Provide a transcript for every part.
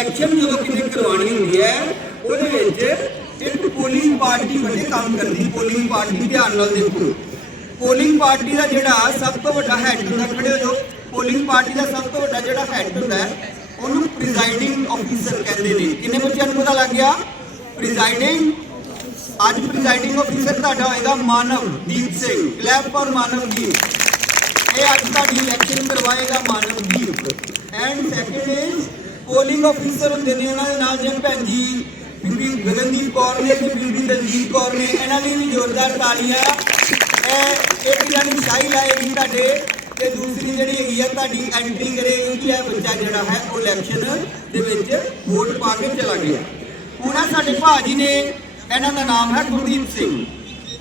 Election ਜਦੋਂ ਕਿਤੇ ਕਰਵਾਉਣੀ ਹੁੰਦੀ ਹੈ, ਉਹਦੇ ਵਿੱਚ ਇੱਕ ਪੋਲਿੰਗ ਪਾਰਟੀ ਵੱਡੇ ਕੰਮ ਕਰਦੀ ਪੋਲਿੰਗ ਪਾਰਟੀ ਧਿਆਨ ਨਾਲ ਦੇਖੋ। ਪੋਲਿੰਗ ਪਾਰਟੀ ਦਾ ਜਿਹੜਾ ਸਭ ਤੋਂ ਵੱਡਾ ਹੈੱਡ ਹੁੰਦਾ, ਖੜੇ ਹੋ ਜਾਓ। ਪੋਲਿੰਗ ਪਾਰਟੀ ਦਾ ਸਭ ਤੋਂ ਵੱਡਾ ਜਿਹੜਾ ਹੈੱਡ ਹੁੰਦਾ, ਉਹਨੂੰ ਪ੍ਰੀਜ਼ਾਈਡਿੰਗ ਆਫੀਸਰ ਕਹਿੰਦੇ ਨੇ। ਕਿੰਨੇ ਬੱਚਿਆਂ ਨੂੰ ਪਤਾ ਲੱਗ ਗਿਆ? ਪ੍ਰੀਜ਼ਾਈਡਿੰਗ ਅੱਜ ਪ੍ਰੀਜ਼ਾਈਡਿੰਗ ਆਫੀਸਰ ਤੁਹਾਡਾ ਹੋਏਗਾ ਮਾਨਵਦੀਪ ਸਿੰਘ। ਕਲੈਪ ਫॉर ਮਾਨਵਦੀਪ ਇਹ ਅੱਜ ਤੁਹਾਡੀ election ਕਰਵਾਏਗਾ Manavdeep and second is polling officer ਹੁੰਦੇ ਨੇ ਉਹਨਾਂ ਦੇ ਨਾਲ ਜਿਵੇਂ ਭੈਣ ਜੀ, ਬੀਬੀ ਗਗਨਦੀਪ ਕੌਰ ਨੇ ਤੇ ਬੀਬੀ ਦਲਜੀਤ ਕੌਰ ਨੇ, ਇਹਨਾਂ ਲਈ ਵੀ ਜ਼ੋਰਦਾਰ ਤਾਲੀਆਂ ਇਹ ਇੱਕ ਜਾਨੀ ਸ਼ਾਹੀ ਲਾਏਗੀ ਤੁਹਾਡੇ ਤੇ ਦੂਸਰੀ ਜਿਹੜੀ ਹੈਗੀ ਆ ਤੁਹਾਡੀ ਐਂਟਰੀ ਕਰੇਗੀ ਕਿ ਇਹ ਬੱਚਾ ਜਿਹੜਾ ਹੈ, ਉਹ ਇਲੈਕਸ਼ਨ ਦੇ ਵਿੱਚ ਵੋਟ ਪਾ ਕੇ ਚਲਾ ਗਿਆ। ਹੁਣ ਆਹ ਸਾਡੇ ਭਾਜੀ ਨੇ, ਇਹਨਾਂ ਦਾ ਨਾਮ ਹੈ ਗੁਰਦੀਪ ਸਿੰਘ।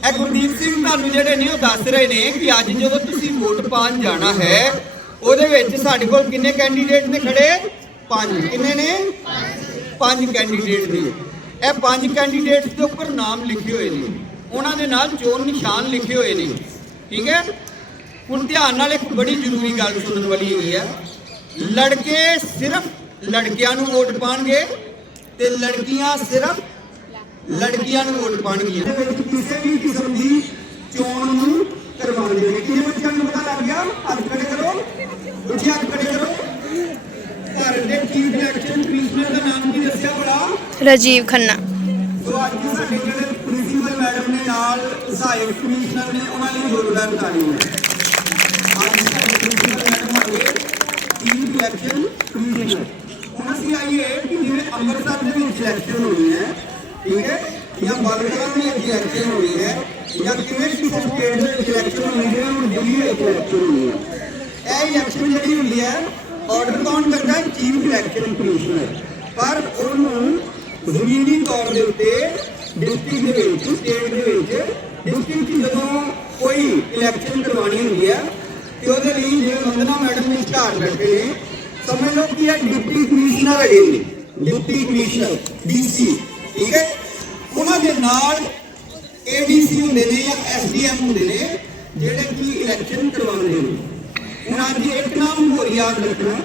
ਇਹ ਗੁਰਦੀਪ ਸਿੰਘ ਤੁਹਾਨੂੰ ਜਿਹੜੇ ਨੇ ਉਹ ਦੱਸ ਰਹੇ ਨੇ ਕਿ ਅੱਜ ਜਦੋਂ ਤੁਸੀਂ ਵੋਟ ਪਾਉਣ ਜਾਣਾ ਹੈ, ਉਹਦੇ ਵਿੱਚ ਸਾਡੇ ਕੋਲ ਕਿੰਨੇ ਕੈਂਡੀਡੇਟ ਨੇ ਖੜੇ? ਪੰਜ। ਕਿੰਨੇ ਨੇ? ਪੰਜ ਕੈਂਡੀਡੇਟ ਨੇ। ਇਹ ਪੰਜ ਕੈਂਡੀਡੇਟਸ ਦੇ ਉੱਪਰ ਨਾਮ ਲਿਖੇ ਹੋਏ ਨੇ। ਉਹਨਾਂ ਦੇ ਨਾਲ ਚੋਣ ਨਿਸ਼ਾਨ ਲਿਖੇ ਹੋਏ ਨੇ। ਠੀਕ ਹੈ? ਹੁਣ ਧਿਆਨ ਨਾਲ ਇੱਕ ਬੜੀ ਜ਼ਰੂਰੀ ਗੱਲ ਸੁਣਨ ਵਾਲੀ ਹੋਈ ਹੈ। ਲੜਕੇ ਸਿਰਫ ਲੜਕਿਆਂ ਨੂੰ ਵੋਟ ਪਾਣਗੇ ਤੇ ਲੜਕੀਆਂ ਸਿਰਫ ਲੜਕੀਆਂ ਨੂੰ ਵੋਟ ਪਾਣਗੀਆਂ। ਕਿਸੇ ਵੀ ਕਿਸਮ ਦੀ ਚੋਣ ਨੂੰ ਕਰਵਾਉਂਦੇ ਨੇ ਕਿਹਨੇ ਬੱਚਿਆਂ ਨੂੰ ਪਤਾ ਲੱਗ ਗਿਆ ਹੱਥ ਖੜੇ ਕਰੋ ਉੱਚੇ ਹੱਥ ਖੜੇ ਕਰੋ ਭਾਰਤ ਦੇ ਚੀਫ ਇਲੈਕਸ਼ਨ ਕਮਿਸ਼ਨਰ ਦਾ ਨਾਮ ਕੀ ਦੱਸਿਆ ਬੜਾ ਰਾਜੀਵ ਖੰਨਾ ਸੋ ਅੱਜ ਸਾਡੇ ਜਿਹੜੇ ਪ੍ਰਿੰਸੀਪਲ ਮੈਡਮ ਨੇ ਨਾਲ ਸਹਾਇਕ ਕਮਿਸ਼ਨਰ ਨੇ ਉਹਨਾਂ ਲਈ ਯੋਗਦਾਨ ਤਾਲੀਆਂ ਅੱਜ ਸਾਡੇ ਪ੍ਰਿੰਸੀਪਲ ਮੈਡਮ ਆਏ ਚੀਫ ਇਲੈਕਸ਼ਨ ਕਮਿਸ਼ਨਰ ਹੁਣ ਅਸੀਂ ਆਈਏ ਕਿ ਜਿਵੇਂ ਅੰਮ੍ਰਿਤਸਰ ਦੇ ਵਿੱਚ ਇਲੈਕਸ਼ਨ ਹੋਣੀ ਹੈ ਠੀਕ ਹੈ ਜਾਂ ਬਾਲਕਲਾ ਦੇ ਵਿੱਚ ਇਲੈਕਸ਼ਨ ਹੋਣੀ ਹੈ ਜਾਂ ਕਿਵੇਂ ਕਿਸੇ ਸਟੇਟ ਦੇ ਵਿੱਚ ਇਲੈਕਸ਼ਨ ਹੋਣੀ ਹੈ ਜਿਵੇਂ ਹੁਣ ਦਿੱਲੀ ਵਿੱਚ ਇਲੈਕਸ਼ਨ ਹੋਣੀ ਹੈ ਇਹ ਇਲੈਕਸ਼ਨ ਜਿਹੜੀ ਹੁੰਦੀ ਹੈ ਆਰਡਰ ਕੌਣ ਕਰਦਾ ਹੈ ਚੀਫ ਇਲੈਕਸ਼ਨ ਕਮਿਸ਼ਨਰ ਪਰ ਉਹਨੂੰ ਜ਼ਮੀਨੀ ਤੌਰ ਦੇ ਉੱਤੇ ਡਿਸਟ੍ਰਿਕਟ ਦੇ ਵਿੱਚ ਸਟੇਟ ਦੇ ਵਿੱਚ, ਡਿਸਟ੍ਰਿਕਟ ਜਦੋਂ ਕੋਈ ਇਲੈਕਸ਼ਨ ਕਰਵਾਉਣੀ ਹੁੰਦੀ ਹੈ, ਤੇ ਉਹਦੇ ਲਈ ਜਿਵੇਂ ਵੰਦਨਾ ਮੈਡਮ ਨੇ ਸਟਾਰ ਬੈਠੇ ਨੇ, ਸਮਝ ਲਓ ਕਿ ਇਹ ਡਿਪਟੀ ਕਮਿਸ਼ਨਰ ਹੈਗੇ ਨੇ, ਡਿਪਟੀ ਕਮਿਸ਼ਨਰ ਡੀਸੀ ਠੀਕ ਹੈ? ਉਹਨਾਂ ਦੇ ਨਾਲ ਏਡੀਸੀ ਹੁੰਦੇ ਨੇ ਜਾਂ ਐਸਡੀਐਮ ਹੁੰਦੇ ਨੇ, ਜਿਹੜੇ ਕਿ ਇਲੈਕਸ਼ਨ ਕਰਵਾਉਂਦੇ ਨੇ। ਹੁਣ ਅੱਜ ਇੱਕ ਨਾਮ ਹੋਰ ਯਾਦ ਰੱਖਣਾ,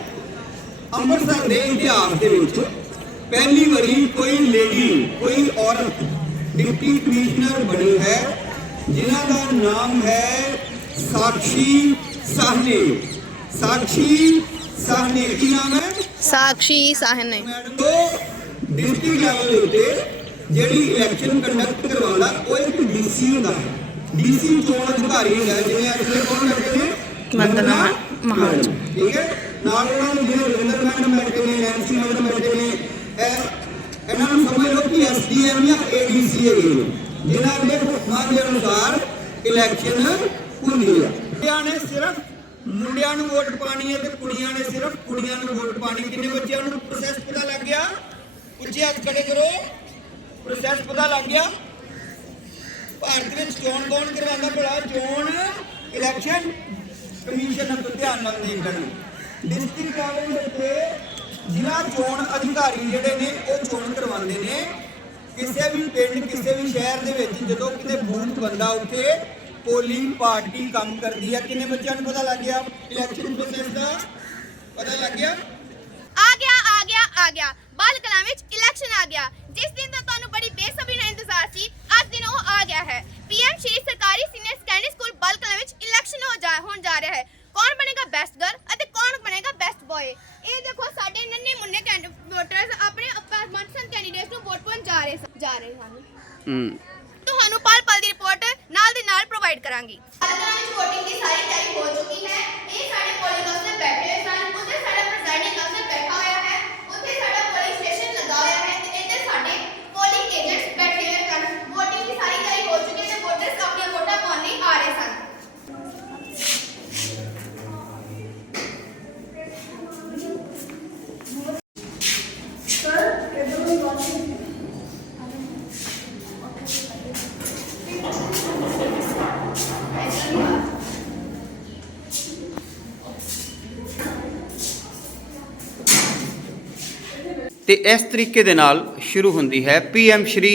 ਅੰਮ੍ਰਿਤਸਰ ਦੇ ਇਤਿਹਾਸ ਦੇ ਵਿੱਚ ਪਹਿਲੀ ਵਾਰੀ ਕੋਈ ਲੇਡੀ ਕੋਈ ਔਰਤ ਡਿਪਟੀ ਕਮਿਸ਼ਨਰ ਬਣੀ ਹੈ ਜਿਨ੍ਹਾਂ ਦਾ ਨਾਮ ਹੈ ਸਾਕਸ਼ੀ ਸਾਹਨੇ। ਸਾਕਸ਼ੀ ਸਾਹਨੇ ਕੀ ਨਾਮ ਹੈ? Sakshi Sahney. Madam district level ਦੇ ਉੱਤੇ ਜਿਹੜੀ ਇਲੈਕਸ਼ਨ ਕੰਡਕਟ ਕਰਵਾਉਂਦਾ ਉਹ ਇੱਕ ਡੀਸੀ ਹੁੰਦਾ ਡੀਸੀ ਚੋਣ ਅਧਿਕਾਰੀ ਹੁੰਦਾ ਜਿਵੇਂ ਅਕਸਰ ਕੌਣ ਬੈਠੇ ਨੇ? ਵੰਦਨਾ ਮਹਾਜਨ। ਠੀਕ ਹੈ? ਨਾਲ ਉਹਨਾਂ ਨੂੰ ਜਿਹੜੇ ਰਵਿੰਦਰ ਮੈਡਮ ਬੈਠੇ ਨੇ ਐਮਸੀ ਮੈਡਮ ਬੈਠੇ ਨੇ ਇਹਨਾਂ ਨੂੰ ਸਮਝ ਲਓ ਕਿ ਐਸਡੀਐਮ ਜਾਂ ਏਡੀਸੀ ਜਿਨ੍ਹਾਂ ਦੇ ਹੁਕਮਾਂ ਦੇ ਅਨੁਸਾਰ ਇਲੈਕਸ਼ਨ ਹੁੰਦੀ ਹੈ ਮੁੰਡਿਆਂ ਨੇ ਸਿਰਫ, ਮੁੰਡਿਆਂ ਨੂੰ ਵੋਟ ਪਾਣੀ ਹੈ ਤੇ ਕੁੜੀਆਂ ਨੇ ਸਿਰਫ ਕੁੜੀਆਂ ਨੂੰ ਵੋਟ ਪਾਣੀ ਕਿੰਨੇ ਬੱਚਿਆਂ ਨੂੰ ਪ੍ਰੋਸੈਸ ਪਤਾ ਲੱਗ ਗਿਆ? ਉੱਚੇ ਹੱਥ ਖੜੇ ਕਰੋ। ਪ੍ਰੋਸੈਸ ਪਤਾ ਲੱਗ ਗਿਆ। ਭਾਰਤ ਵਿੱਚ ਚੋਣ ਕੌਣ ਕਰਵਾਉਂਦਾ ਭਲਾ? ਚੋਣ ਇਲੈਕਸ਼ਨ ਕਮਿਸ਼ਨ ਨੂੰ ਧਿਆਨ ਨਾਲ ਦੇਖਣਾ। ਡਿਸਟ੍ਰਿਕਟ ਲੈਵਲ ਦੇ ਜ਼ਿਲ੍ਹਾ ਚੋਣ ਅਧਿਕਾਰੀ ਜਿਹੜੇ ਨੇ, ਉਹ ਚੋਣ ਕਰਵਾਉਂਦੇ ਨੇ। ਕਿਸੇ ਵੀ ਪਿੰਡ, ਕਿਸੇ ਵੀ ਸ਼ਹਿਰ ਦੇ ਵਿੱਚ ਜਦੋਂ ਕਿਤੇ ਬੂਥ ਬੰਦਾ ਉੱਥੇ ਪੋਲਿੰਗ ਪਾਰਟੀ ਕੰਮ ਕਰਦੀ ਹੈ ਕਿੰਨੇ ਬੱਚਿਆਂ ਨੂੰ ਪਤਾ ਲੱਗ ਗਿਆ? ਇਲੈਕਸ਼ਨ ਪ੍ਰੋਸੈਸ ਦਾ? ਪਤਾ ਲੱਗ ਗਿਆ? ਆ ਗਿਆ ਆ ਗਿਆ ਆ ਗਿਆ। ਬਾਲ ਕਲਾਂ ਵਿੱਚ ਇਲੈਕਸ਼ਨ ਆ ਗਿਆ। ਜਿਸ ਦਿਨ ਦਾ ਤੁਹਾਨੂੰ ਬੜੀ ਬੇਸਬਰੀ ਨਾਲ ਇੰਤਜ਼ਾਰ ਸੀ, ਅੱਜ ਦਿਨ ਉਹ ਆ ਗਿਆ ਹੈ। ਪੀਐਮ ਸ਼੍ਰੀ ਸਰਕਾਰੀ senior secondary school Bal Kalan ਵਿੱਚ ਇਲੈਕਸ਼ਨ ਹੋ ਜਾ, ਹੋਣ ਜਾ ਰਿਹਾ ਹੈ। ਕੌਣ ਬਣੇਗਾ ਬੈਸਟ ਗਰਲ ਅਤੇ ਕੌਣ ਬਣੇਗਾ ਬੈਸਟ ਬॉय ਇਹ ਦੇਖੋ ਸਾਡੇ ਨੰਨੇ ਮੁੰਨੇ ਵੋਟਰਸ ਆਪਣੇ ਆਪਾਂ ਮਨਪਸੰਦ ਕੈਂਡੀਡੇਟਸ ਨੂੰ ਵੋਟ ਪਾਉਣ ਜਾ ਰਹੇ ਸ- ਜਾ ਰਹੇ ਹਨ ਤੁਹਾਨੂੰ ਪਲ ਪਲ ਦੀ ਰਿਪੋਰਟ ਨਾਲ ਦੇ ਨਾਲ ਪ੍ਰੋਵਾਈਡ ਕਰਾਂਗੀ। ਅਦਾਲਤਾਂ ਵਿੱਚ VOTING ਦੀ ਸਾਰੀ ਤਿਆਰੀ ਹੋ ਚੁੱਕੀ ਹੈ ਇਹ ਸਾਡੇ ਪੋਲਿੰਗ ਅਫਸਰ ਬੈਠੇ ਹੋਏ ਸਨ ਉੱਥੇ ਸਾਡਾ ਪ੍ਰੈਜ਼ਾਈਡਿੰਗ ਅਫਸਰ ਬੈਠਾ ਹੋਇਆ ਹੈ ਉੱਥੇ ਸਾਡਾ ਪੋਲਿੰਗ ਸਟੇਸ਼ਨ ਲੱਗਾ ਹੋਇਆ ਹੈ ਤੇ ਇੱਧਰ ਸਾਡੇ ਪੋਲਿੰਗ ਏਜੰਟਸ ਬੈਠੇ ਹੋਏ ਸਨ VOTING ਦੀ ਸਾਰੀ ਤਿਆਰੀ ਹੋ ਚੁੱਕੀ ਹੈ ਤੇ ਵੋਟਰਸ ਆਪਣੀਆਂ ਵੋਟਾਂ ਪਾਉਣ ਲਈ ਆ ਰਹੇ ਸਨ ਤੇ ਇਸ ਤਰੀਕੇ ਦੇ ਨਾਲ ਸ਼ੁਰੂ ਹੁੰਦੀ ਹੈ PM Shri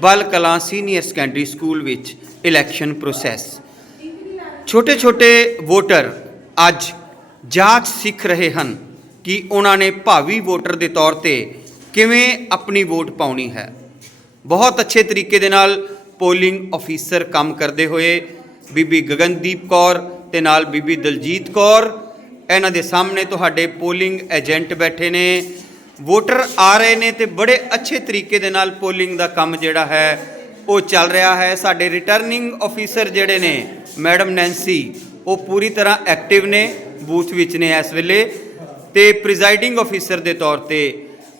Bal Kalan senior secondary school ਵਿੱਚ ਇਲੈਕਸ਼ਨ ਪ੍ਰੋਸੈਸ ਛੋਟੇ ਛੋਟੇ ਵੋਟਰ ਅੱਜ ਜਾਂਚ ਸਿੱਖ ਰਹੇ ਹਨ ਕਿ ਉਹਨਾਂ ਨੇ ਭਾਵੀ ਵੋਟਰ ਦੇ ਤੌਰ ਤੇ ਕਿਵੇਂ ਆਪਣੀ ਵੋਟ ਪਾਉਣੀ ਹੈ। ਬਹੁਤ ਅੱਛੇ ਤਰੀਕੇ ਦੇ ਨਾਲ ਪੋਲਿੰਗ ਅਫੀਸਰ ਕੰਮ ਕਰਦੇ ਹੋਏ ਬੀਬੀ ਗਗਨਦੀਪ ਕੌਰ ਤੇ ਨਾਲ ਬੀਬੀ ਦਲਜੀਤ ਕੌਰ, ਇਹਨਾਂ ਦੇ ਸਾਹਮਣੇ ਤੁਹਾਡੇ ਪੋਲਿੰਗ ਏਜੰਟ ਬੈਠੇ ਨੇ। ਵੋਟਰ ਆ ਰਹੇ ਨੇ ਤੇ ਬੜੇ ਅੱਛੇ ਤਰੀਕੇ ਦੇ ਨਾਲ ਪੋਲਿੰਗ ਦਾ ਕੰਮ ਜਿਹੜਾ ਹੈ, ਉਹ ਚੱਲ ਰਿਹਾ ਹੈ। ਸਾਡੇ ਰਿਟਰਨਿੰਗ ਅਫੀਸਰ ਜਿਹੜੇ ਨੇ, ਮੈਡਮ ਨੈਂਸੀ, ਉਹ ਪੂਰੀ ਤਰ੍ਹਾਂ ਐਕਟਿਵ ਨੇ, ਬੂਥ ਵਿੱਚ ਨੇ ਇਸ ਵੇਲੇ ਤੇ ਪ੍ਰੀਜ਼ਾਈਡਿੰਗ ਅਫੀਸਰ ਦੇ ਤੌਰ ਤੇ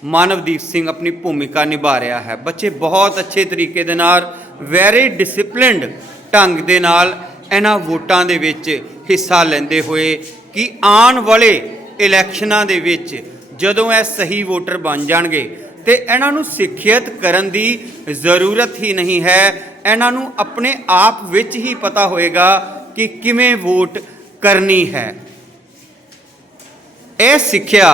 ਮਾਨਵਦੀਪ ਸਿੰਘ ਆਪਣੀ ਭੂਮਿਕਾ ਨਿਭਾ ਰਿਹਾ ਹੈ। ਬੱਚੇ ਬਹੁਤ ਅੱਛੇ ਤਰੀਕੇ ਦੇ ਨਾਲ ਵੈਰੀ ਡਿਸਪਲਿਨਡ ਢੰਗ ਦੇ ਨਾਲ ਇਹਨਾਂ ਵੋਟਾਂ ਦੇ ਵਿੱਚ ਹਿੱਸਾ ਲੈਂਦੇ ਹੋਏ ਕਿ ਆਉਣ ਵਾਲੇ ਇਲੈਕਸ਼ਨਾਂ ਦੇ ਵਿੱਚ ਜਦੋਂ ਇਹ ਸਹੀ ਵੋਟਰ ਬਣ ਜਾਣਗੇ, ਤੇ ਇਹਨਾਂ ਨੂੰ ਸਿੱਖਿਅਤ ਕਰਨ ਦੀ ਜ਼ਰੂਰਤ ਹੀ ਨਹੀਂ ਹੈ। ਇਹਨਾਂ ਨੂੰ ਆਪਣੇ ਆਪ ਵਿੱਚ ਹੀ ਪਤਾ ਹੋਏਗਾ ਕਿ ਕਿਵੇਂ ਵੋਟ ਕਰਨੀ ਹੈ। ਇਹ ਸਿੱਖਿਆ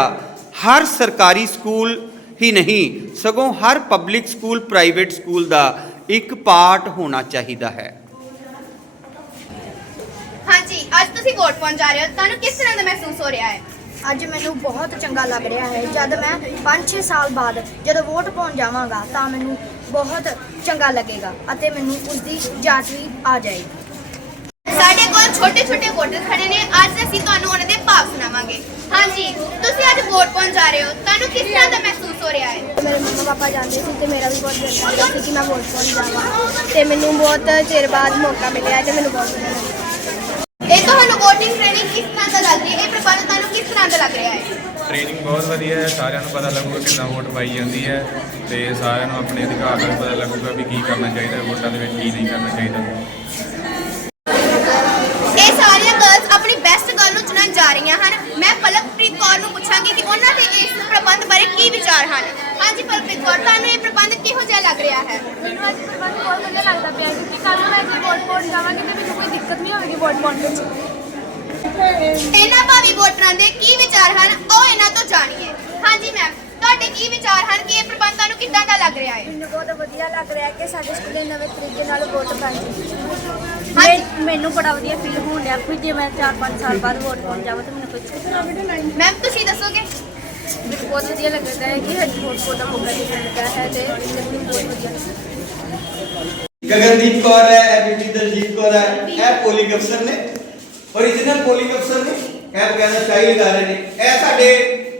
ਹਰ ਸਰਕਾਰੀ ਸਕੂਲ ਹੀ ਨਹੀਂ, ਸਗੋਂ ਹਰ ਪਬਲਿਕ ਸਕੂਲ, ਪ੍ਰਾਈਵੇਟ ਸਕੂਲ ਦਾ ਇੱਕ ਪਾਰਟ ਹੋਣਾ ਚਾਹੀਦਾ ਹੈ। ਹਾਂਜੀ, ਅੱਜ ਤੁਸੀਂ ਵੋਟ ਪਾਉਣ ਜਾ ਰਹੇ ਹੋ। ਤੁਹਾਨੂੰ ਕਿਸ ਤਰ੍ਹਾਂ ਦਾ ਮਹਿਸੂਸ ਹੋ ਰਿਹਾ ਹੈ? ਅੱਜ ਮੈਨੂੰ ਬਹੁਤ ਚੰਗਾ ਲੱਗ ਰਿਹਾ ਹੈ। ਜਦ ਮੈਂ 5-6 ਸਾਲ ਬਾਅਦ ਜਦੋਂ ਵੋਟ ਪਾਉਣ ਜਾਵਾਂਗਾ ਤਾਂ ਮੈਨੂੰ ਬਹੁਤ ਚੰਗਾ ਲੱਗੇਗਾ ਅਤੇ ਮੈਨੂੰ ਉਸ ਦੀ ਜਾਂਚ ਵੀ ਆ ਜਾਏਗੀ। ਸਾਡੇ ਕੋਲ ਛੋਟੇ ਛੋਟੇ ਵੋਟਰ ਖੜੇ ਨੇ। ਅੱਜ ਅਸੀਂ ਤੁਹਾਨੂੰ ਉਹਨਾਂ ਦੇ ਭਾਵ ਸੁਣਾਵਾਂਗੇ। ਹਾਂਜੀ ਤੁਸੀਂ ਅੱਜ ਵੋਟ ਪਾਉਣ ਜਾ ਰਹੇ ਹੋ। ਤੁਹਾਨੂੰ ਕਿਸ ਤਰ੍ਹਾਂ ਦਾ ਮਹਿਸੂਸ ਹੋ ਰਿਹਾ ਹੈ? ਮੇਰੇ ਮੰਮਾ ਪਾਪਾ ਜਾਂਦੇ ਸੀ ਤੇ ਮੇਰਾ ਵੀ ਬਹੁਤ ਦਿਲ ਕਰਦਾ ਸੀ ਕਿ ਮੈਂ ਵੋਟ ਪਾਉਣ ਜਾਵਾਂ। ਤੇ ਮੈਨੂੰ ਬਹੁਤ ਚਿਰ ਬਾਅਦ ਮੌਕਾ ਮਿਲਿਆ ਤੇ ਮੈਨੂੰ ਬਹੁਤ ਵਧੀਆ ਲੱਗਿਆ। ਤੁਹਾਨੂੰ VOTING ਟ੍ਰੇਨਿੰਗ ਕਿਸ ਤਰ੍ਹਾਂ ਦਾ ਲੱਗ ਰਹੀ? ਹੈ ਇਹ ਪ੍ਰਬੰਧ ਤੁਹਾਨੂੰ ਕਿਸ ਤਰ੍ਹਾਂ ਦਾ ਲੱਗ ਰਿਹਾ ਹੈ? ਟ੍ਰੇਨਿੰਗ ਬਹੁਤ ਵਧੀਆ ਹੈ ਸਾਰਿਆਂ ਨੂੰ ਪਤਾ ਲੱਗੂਗਾ ਕਿੱਦਾਂ ਵੋਟ ਪਾਈ ਜਾਂਦੀ ਹੈ ਤੇ ਸਾਰਿਆਂ ਨੂੰ ਆਪਣੇ ਅਧਿਕਾਰ ਦਾ ਵੀ ਪਤਾ ਲੱਗੂਗਾ ਵੀ ਕੀ ਕਰਨਾ ਚਾਹੀਦਾ ਹੈ ਵੋਟਾਂ ਦੇ ਵਿੱਚ ਕੀ ਨਹੀਂ ਕਰਨਾ ਚਾਹੀਦਾ। ਇਹ ਸਾਰੀਆਂ ਗਰਲਸ ਆਪਣੀ ਬੈਸਟ ਗਰਲ ਨੂੰ ਚੁਣਨ ਜਾ ਰਹੀਆਂ ਹਨ। ਮੈਂ ਪਲਕਪ੍ਰੀਤ ਕੌਰ ਨੂੰ ਪੁੱਛਾਂਗੀ ਕਿ ਉਹਨਾਂ ਦੇ ਇਸ ਪ੍ਰਬੰਧ ਬਾਰੇ ਕੀ ਵਿਚਾਰ ਹਨ। ਹਾਂਜੀ ਪਲਕਪ੍ਰੀਤ ਕੌਰ ਤੁਹਾਨੂੰ ਇਹ ਪ੍ਰਬੰਧ ਕਿਹੋ ਜਿਹਾ ਲੱਗ ਰਿਹਾ ਹੈ? ਮੈਨੂੰ ਅੱਜ ਪ੍ਰਬੰਧ ਬਹੁਤ ਵਧੀਆ ਲੱਗਦਾ ਪਿਆ ਕਿਉਂਕਿ ਕੱਲ ਨੂੰ ਮੈਂ ਜੇ ਵੋਟ ਪਾਉਣ ਜਾਵਾਂਗੀ ਤੇ ਮੈਨੂੰ ਦਿੱਕਤ ਨਹੀਂ ਹੋਵੇਗੀ ਵੋਟ ਪਾਉਣ ਵਿੱਚ ਇਹਨਾਂ ਭਾਵੀ ਵੋਟਰਾਂ ਦੇ ਕੀ ਵਿਚਾਰ ਹਨ ਉਹ ਇਹਨਾਂ ਤੋਂ ਜਾਣੀਏ। ਹਾਂਜੀ ਮੈਮ ਤੁਹਾਡੇ ਕੀ ਵਿਚਾਰ ਹਨ ਕਿ ਇਹ ਪ੍ਰਬੰਧ ਤੁਹਾਨੂੰ ਕਿੱਦਾਂ ਦਾ ਲੱਗ ਰਿਹਾ ਹੈ? ਮੈਨੂੰ ਬਹੁਤ ਵਧੀਆ ਲੱਗ ਰਿਹਾ ਕਿ ਸਾਡੇ ਸਕੂਲੇ ਨਵੇਂ ਤਰੀਕੇ ਨਾਲ ਵੋਟ ਹਾਂਜੀ। ਮੈਨੂੰ ਬੜਾ ਵਧੀਆ ਫੀਲ ਹੋਣ ਡਿਆ ਕਿ ਜੇ ਮੈਂ 4-5 ਸਾਲ ਬਾਅਦ ਵੋਟ ਪਾਉਣ ਜਾਵਾਂ ਤਾਂ ਮੈਨੂੰ ਨਹੀਂ ਮੈਮ ਤੁਸੀਂ ਦੱਸੋਗੇ? ਮੈਨੂੰ ਬਹੁਤ ਵਧੀਆ ਲੱਗਦਾ ਹੈ ਕਿ ਅੱਜ ਵੋਟ ਪਾਉਣ ਦਾ ਮੌਕਾ ਦਿੱਤਾ ਹੈ ਤੇ ਮੈਨੂੰ ਬਹੁਤ ਵਧੀਆ ਗਗਨਦੀਪ ਕੌਰ ਹੈ ਇਹ ਬੀਬੀ ਦਲਜੀਤ ਕੌਰ ਹੈ ਇਹ ਪੋਲਿੰਗ ਅਫਸਰ ਨੇ origignal ਪੋਲਿੰਗ ਅਫਸਰ ਨੇ ਇਹ ਬਗੈਰਾ ਸ਼ਾਹੀ ਲਗਾ ਰਹੇ ਨੇ ਇਹ ਸਾਡੇ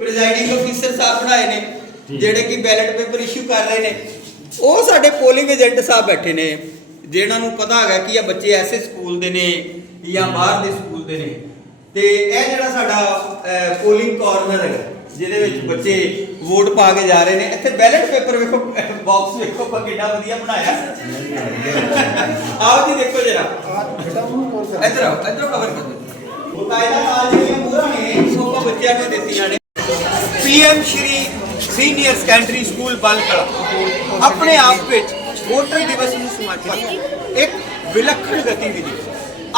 ਪ੍ਰੀਜ਼ਾਈਡਿੰਗ ਅਫੀਸਰ ਸਾਹਿਬ ਬਣਾਏ ਨੇ ਜਿਹੜੇ ਕਿ ਬੈਲਟ ਪੇਪਰ ਇਸ਼ੂ ਕਰ ਰਹੇ ਨੇ ਉਹ ਸਾਡੇ ਪੋਲਿੰਗ ਏਜੰਟ ਸਾਹਿਬ ਬੈਠੇ ਨੇ ਜਿਹਨਾਂ ਨੂੰ ਪਤਾ ਹੈਗਾ ਕਿ ਇਹ ਬੱਚੇ ਐਸੇ ਸਕੂਲ ਦੇ ਨੇ ਜਾਂ ਬਾਹਰ ਦੇ ਸਕੂਲ ਦੇ ਨੇ ਤੇ ਇਹ ਜਿਹੜਾ ਸਾਡਾ ਪੋਲਿੰਗ ਕਾਰਨਰ ਹੈਗਾ ਜਿਹਦੇ ਵਿੱਚ ਬੱਚੇ ਵੋਟ ਪਾ ਕੇ ਜਾ ਰਹੇ ਨੇ। ਇੱਥੇ ਬੈਲਟ ਪੇਪਰ ਵੇਖੋ ਬਾਕਸ ਵੇਖੋ, ਆਪਾਂ ਕਿੰਨਾ ਵਧੀਆ ਬਣਾਇਆ। ਆਓ ਜੀ ਦੇਖੋ ਜਰਾ। ਇੱਧਰ ਆਓ, ਇੱਧਰ ਕਵਰ ਕਰ ਦਿਓ। ਕਾਇਦਾ ਨਾਲ ਜਿਹੜੀਆਂ ਮੋਹਰਾਂ ਨੇ ਉਹ ਬੱਚਿਆਂ ਨੂੰ ਦਿੱਤੀਆਂ ਨੇ। PM Shri senior secondary school Balkalan ਆਪਣੇ ਆਪ ਵਿੱਚ ਵੋਟਰ ਦਿਵਸ ਨੂੰ ਸਮਰਪਿਤ ਇੱਕ ਵਿਲੱਖਣ ਗਤੀਵਿਧੀ।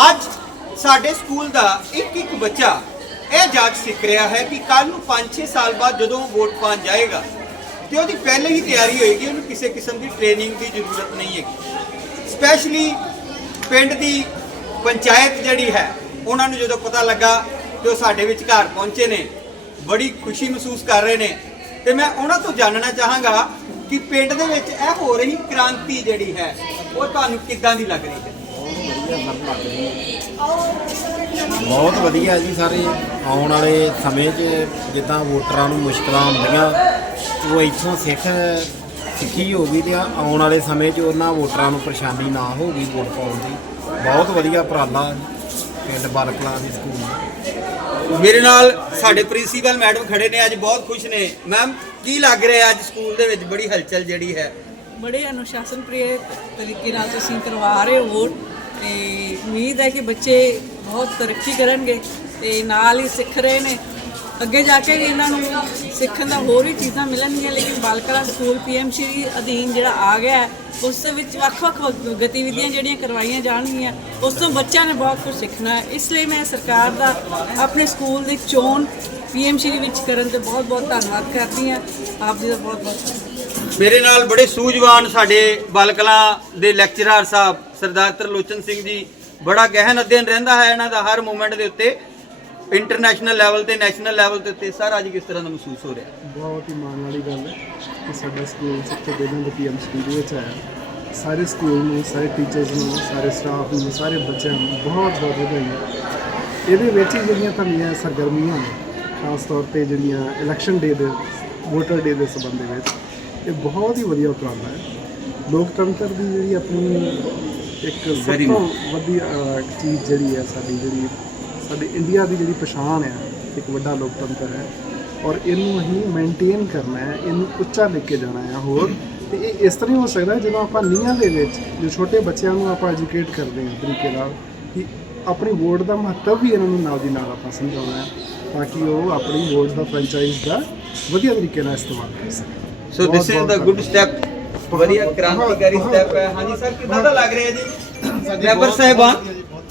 ਅੱਜ ਸਾਡੇ ਸਕੂਲ ਦਾ ਇੱਕ ਇੱਕ ਬੱਚਾ ਇਹ ਜਾਂਚ ਸਿੱਖ ਰਿਹਾ ਹੈ ਕਿ ਕੱਲ ਨੂੰ 5-6 ਸਾਲ ਬਾਅਦ ਜਦੋਂ ਉਹ ਵੋਟ ਪਾਉਣ ਜਾਏਗਾ, ਤੇ ਉਹਦੀ ਪਹਿਲੇ ਹੀ ਤਿਆਰੀ ਹੋਏਗੀ, ਉਹਨੂੰ ਕਿਸੇ ਕਿਸਮ ਦੀ ਟ੍ਰੇਨਿੰਗ ਦੀ ਜ਼ਰੂਰਤ ਨਹੀਂ ਹੈਗੀ। ਸਪੈਸ਼ਲੀ ਪਿੰਡ ਦੀ ਪੰਚਾਇਤ ਜਿਹੜੀ ਹੈ, ਉਹਨਾਂ ਨੂੰ ਜਦੋਂ ਪਤਾ ਲੱਗਾ ਕਿ ਉਹ ਸਾਡੇ ਵਿੱਚ ਘਰ ਪਹੁੰਚੇ ਨੇ, ਬੜੀ ਖੁਸ਼ੀ ਮਹਿਸੂਸ ਕਰ ਰਹੇ ਨੇ, ਤੇ ਮੈਂ ਉਹਨਾਂ ਤੋਂ ਜਾਣਨਾ ਚਾਹਾਂਗਾ ਕਿ ਪਿੰਡ ਦੇ ਵਿੱਚ ਇਹ ਹੋ ਰਹੀ ਕ੍ਰਾਂਤੀ ਜਿਹੜੀ ਹੈ, ਉਹ ਤੁਹਾਨੂੰ ਕਿੱਦਾਂ ਦੀ ਲੱਗ ਰਹੀ ਹੈ? ਬਹੁਤ ਵਧੀਆ ਜੀ ਸਾਰੇ ਆਉਣ ਵਾਲੇ ਸਮੇਂ 'ਚ ਜਿੱਦਾਂ ਵੋਟਰਾਂ ਨੂੰ ਮੁਸ਼ਕਲਾਂ ਹੁੰਦੀਆਂ ਉਹ ਇੱਥੋਂ ਸਿੱਖ ਸਿੱਖੀ ਹੋਊਗੀ ਤੇ ਆਉਣ ਵਾਲੇ ਸਮੇਂ 'ਚ ਉਹਨਾਂ ਵੋਟਰਾਂ ਨੂੰ ਪਰੇਸ਼ਾਨੀ ਨਾ ਹੋਊਗੀ ਵੋਟ ਪਾਉਣ ਦੀ। ਬਹੁਤ ਵਧੀਆ ਉਪਰਾਲਾ ਪਿੰਡ ਬਲਕਲਾ ਦੇ ਸਕੂਲ। ਮੇਰੇ ਨਾਲ ਸਾਡੇ ਪ੍ਰਿੰਸੀਪਲ ਮੈਡਮ ਖੜੇ ਨੇ ਅੱਜ ਬਹੁਤ ਖੁਸ਼ ਨੇ। ਮੈਮ ਕੀ ਲੱਗ ਰਿਹਾ ਅੱਜ ਸਕੂਲ ਦੇ ਵਿੱਚ ਬੜੀ ਹਲਚਲ ਜਿਹੜੀ ਹੈ? ਬੜੇ ਅਨੁਸ਼ਾਸਨ ਪ੍ਰਿय ਤਰੀਕੇ ਨਾਲ ਤੁਸੀਂ ਕਰਵਾ ਰਹੇ ਹੋ ਵੋਟ। ਤੇ ਉਮੀਦ ਹੈ ਕਿ ਬੱਚੇ ਬਹੁਤ ਤਰੱਕੀ ਕਰਨਗੇ ਤੇ ਨਾਲ ਹੀ ਸਿੱਖ ਰਹੇ ਨੇ। ਅੱਗੇ ਜਾ ਕੇ ਵੀ ਇਹਨਾਂ ਨੂੰ ਸਿੱਖਣ ਦਾ ਹੋਰ ਵੀ ਚੀਜ਼ਾਂ ਮਿਲਣਗੀਆਂ ਲੇਕਿਨ ਬਾਲਕਲਾ ਸਕੂਲ ਪੀਐਮ ਸ਼੍ਰੀ ਅਧੀਨ ਜਿਹੜਾ ਆ ਗਿਆ ਹੈ, ਉਸ ਦੇ ਵਿੱਚ ਵੱਖ-ਵੱਖ ਗਤੀਵਿਧੀਆਂ ਜਿਹੜੀਆਂ ਕਰਵਾਈਆਂ ਜਾਣਗੀਆਂ ਉਸ ਤੋਂ ਬੱਚਿਆਂ ਨੇ ਬਹੁਤ ਕੁਝ ਸਿੱਖਣਾ ਹੈ। ਇਸ ਲਈ ਮੈਂ ਸਰਕਾਰ ਦਾ ਆਪਣੇ ਸਕੂਲ ਦੀ ਚੋਣ ਪੀਐਮ ਸ਼੍ਰੀ ਵਿੱਚ ਕਰਨ ਤੇ ਬਹੁਤ-ਬਹੁਤ ਧੰਨਵਾਦ ਕਰਦੀ ਹਾਂ। ਆਪ ਜੀ ਦਾ ਬਹੁਤ-ਬਹੁਤ ਧੰਨਵਾਦ। ਮੇਰੇ ਨਾਲ ਬੜੇ ਸੂਝਵਾਨ ਸਾਡੇ ਬਲਕਲਾਂ ਦੇ ਲੈਕਚਰਰ ਸਾਹਿਬ, ਸਰਦਾਰ ਤਰਲੋਚਨ ਸਿੰਘ ਜੀ। ਬੜਾ ਗਹਿਨ ਅਧਿਐਨ ਰਹਿੰਦਾ ਹੈ ਇਹਨਾਂ ਦਾ ਹਰ ਮੂਮੈਂਟ ਦੇ ਉੱਤੇ ਇੰਟਰਨੈਸ਼ਨਲ ਲੈਵਲ ਤੇ ਨੈਸ਼ਨਲ ਲੈਵਲ ਤੇ ਉੱਤੇ। ਸਰ, ਅੱਜ ਕਿਸ ਤਰ੍ਹਾਂ ਦਾ ਮਹਿਸੂਸ ਹੋ ਰਿਹਾ? ਬਹੁਤ ਹੀ ਮਾਣ ਵਾਲੀ ਗੱਲ ਹੈ ਕਿ ਸਾਡਾ ਸਕੂਲ ਸਭ ਤੋਂ ਪਹਿਲਾਂ ਦਾ ਪੀਐਮ ਸਕੂਲ ਵਿੱਚ ਆਇਆ। ਸਾਰੇ ਸਕੂਲ ਨੂੰ, ਸਾਰੇ ਟੀਚਰਸ ਨੂੰ, ਸਾਰੇ ਸਟਾਫ ਨੂੰ, ਸਾਰੇ ਬੱਚਿਆਂ ਨੂੰ ਬਹੁਤ ਬਹੁਤ ਵਧਾਈਆਂ। ਇਹਦੇ ਵਿੱਚ ਹੀ ਜਿਹੜੀਆਂ ਤੁਹਾਡੀਆਂ ਸਰਗਰਮੀਆਂ ਨੇ, ਖਾਸ ਤੌਰ ਤੇ ਜਿਹੜੀਆਂ ਇਲੈਕਸ਼ਨ ਡੇ ਦੇ ਵੋਟਰ ਡੇ ਦੇ ਸੰਬੰਧ ਵਿੱਚ। ਇਹ ਬਹੁਤ ਹੀ ਵਧੀਆ ਉਪਰਾਲਾ ਹੈ। ਲੋਕਤੰਤਰ ਦੀ ਜਿਹੜੀ ਆਪਣੀ ਇੱਕ ਸਭ ਤੋਂ ਵਧੀਆ ਚੀਜ਼ ਜਿਹੜੀ ਹੈ ਸਾਡੀ ਜਿਹੜੀ ਸਾਡੇ ਇੰਡੀਆ ਦੀ ਜਿਹੜੀ ਪਛਾਣ ਹੈ ਇੱਕ ਵੱਡਾ ਲੋਕਤੰਤਰ ਹੈ। ਔਰ ਇਹਨੂੰ ਅਸੀਂ ਮੇਨਟੇਨ ਕਰਨਾ ਹੈ ਇਹਨੂੰ ਉੱਚਾ ਲੈ ਕੇ ਜਾਣਾ ਹੈ ਹੋਰ। ਤੇ ਇਹ ਇਸ ਤਰ੍ਹਾਂ ਹੀ ਸਕਦਾ ਜਦੋਂ ਆਪਾਂ ਨੀਹਾਂ ਦੇ ਵਿੱਚ ਜੋ ਛੋਟੇ ਬੱਚਿਆਂ ਨੂੰ ਆਪਾਂ ਐਜੂਕੇਟ ਕਰਦੇ ਹਾਂ ਤਰੀਕੇ ਨਾਲ ਕਿ ਆਪਣੀ ਵੋਟ ਦਾ ਮਹੱਤਵ ਵੀ ਇਹਨਾਂ ਨੂੰ ਨਾਲ ਦੀ ਨਾਲ ਆਪਾਂ ਸਮਝਾਉਣਾ ਹੈ ਤਾਂ ਕਿ ਉਹ ਆਪਣੀ ਵੋਟ ਦਾ ਫਰੈਂਚਾਈਜ਼ ਦਾ ਵਧੀਆ ਤਰੀਕੇ ਨਾਲ ਇਸਤੇਮਾਲ ਕਰ ਸਕਣ। So this is the good step ਵਧੀਆ ਕ੍ਰਾਂਤੀਕਾਰੀ ਸਟੈਪ ਹੈ ਹਾਂਜੀ ਸਰ ਕਿਦਾਂ ਦਾ ਲੱਗ ਰਿਹਾ ਜੀ? ਮੈਂਬਰ ਸਾਹਿਬਾਨ?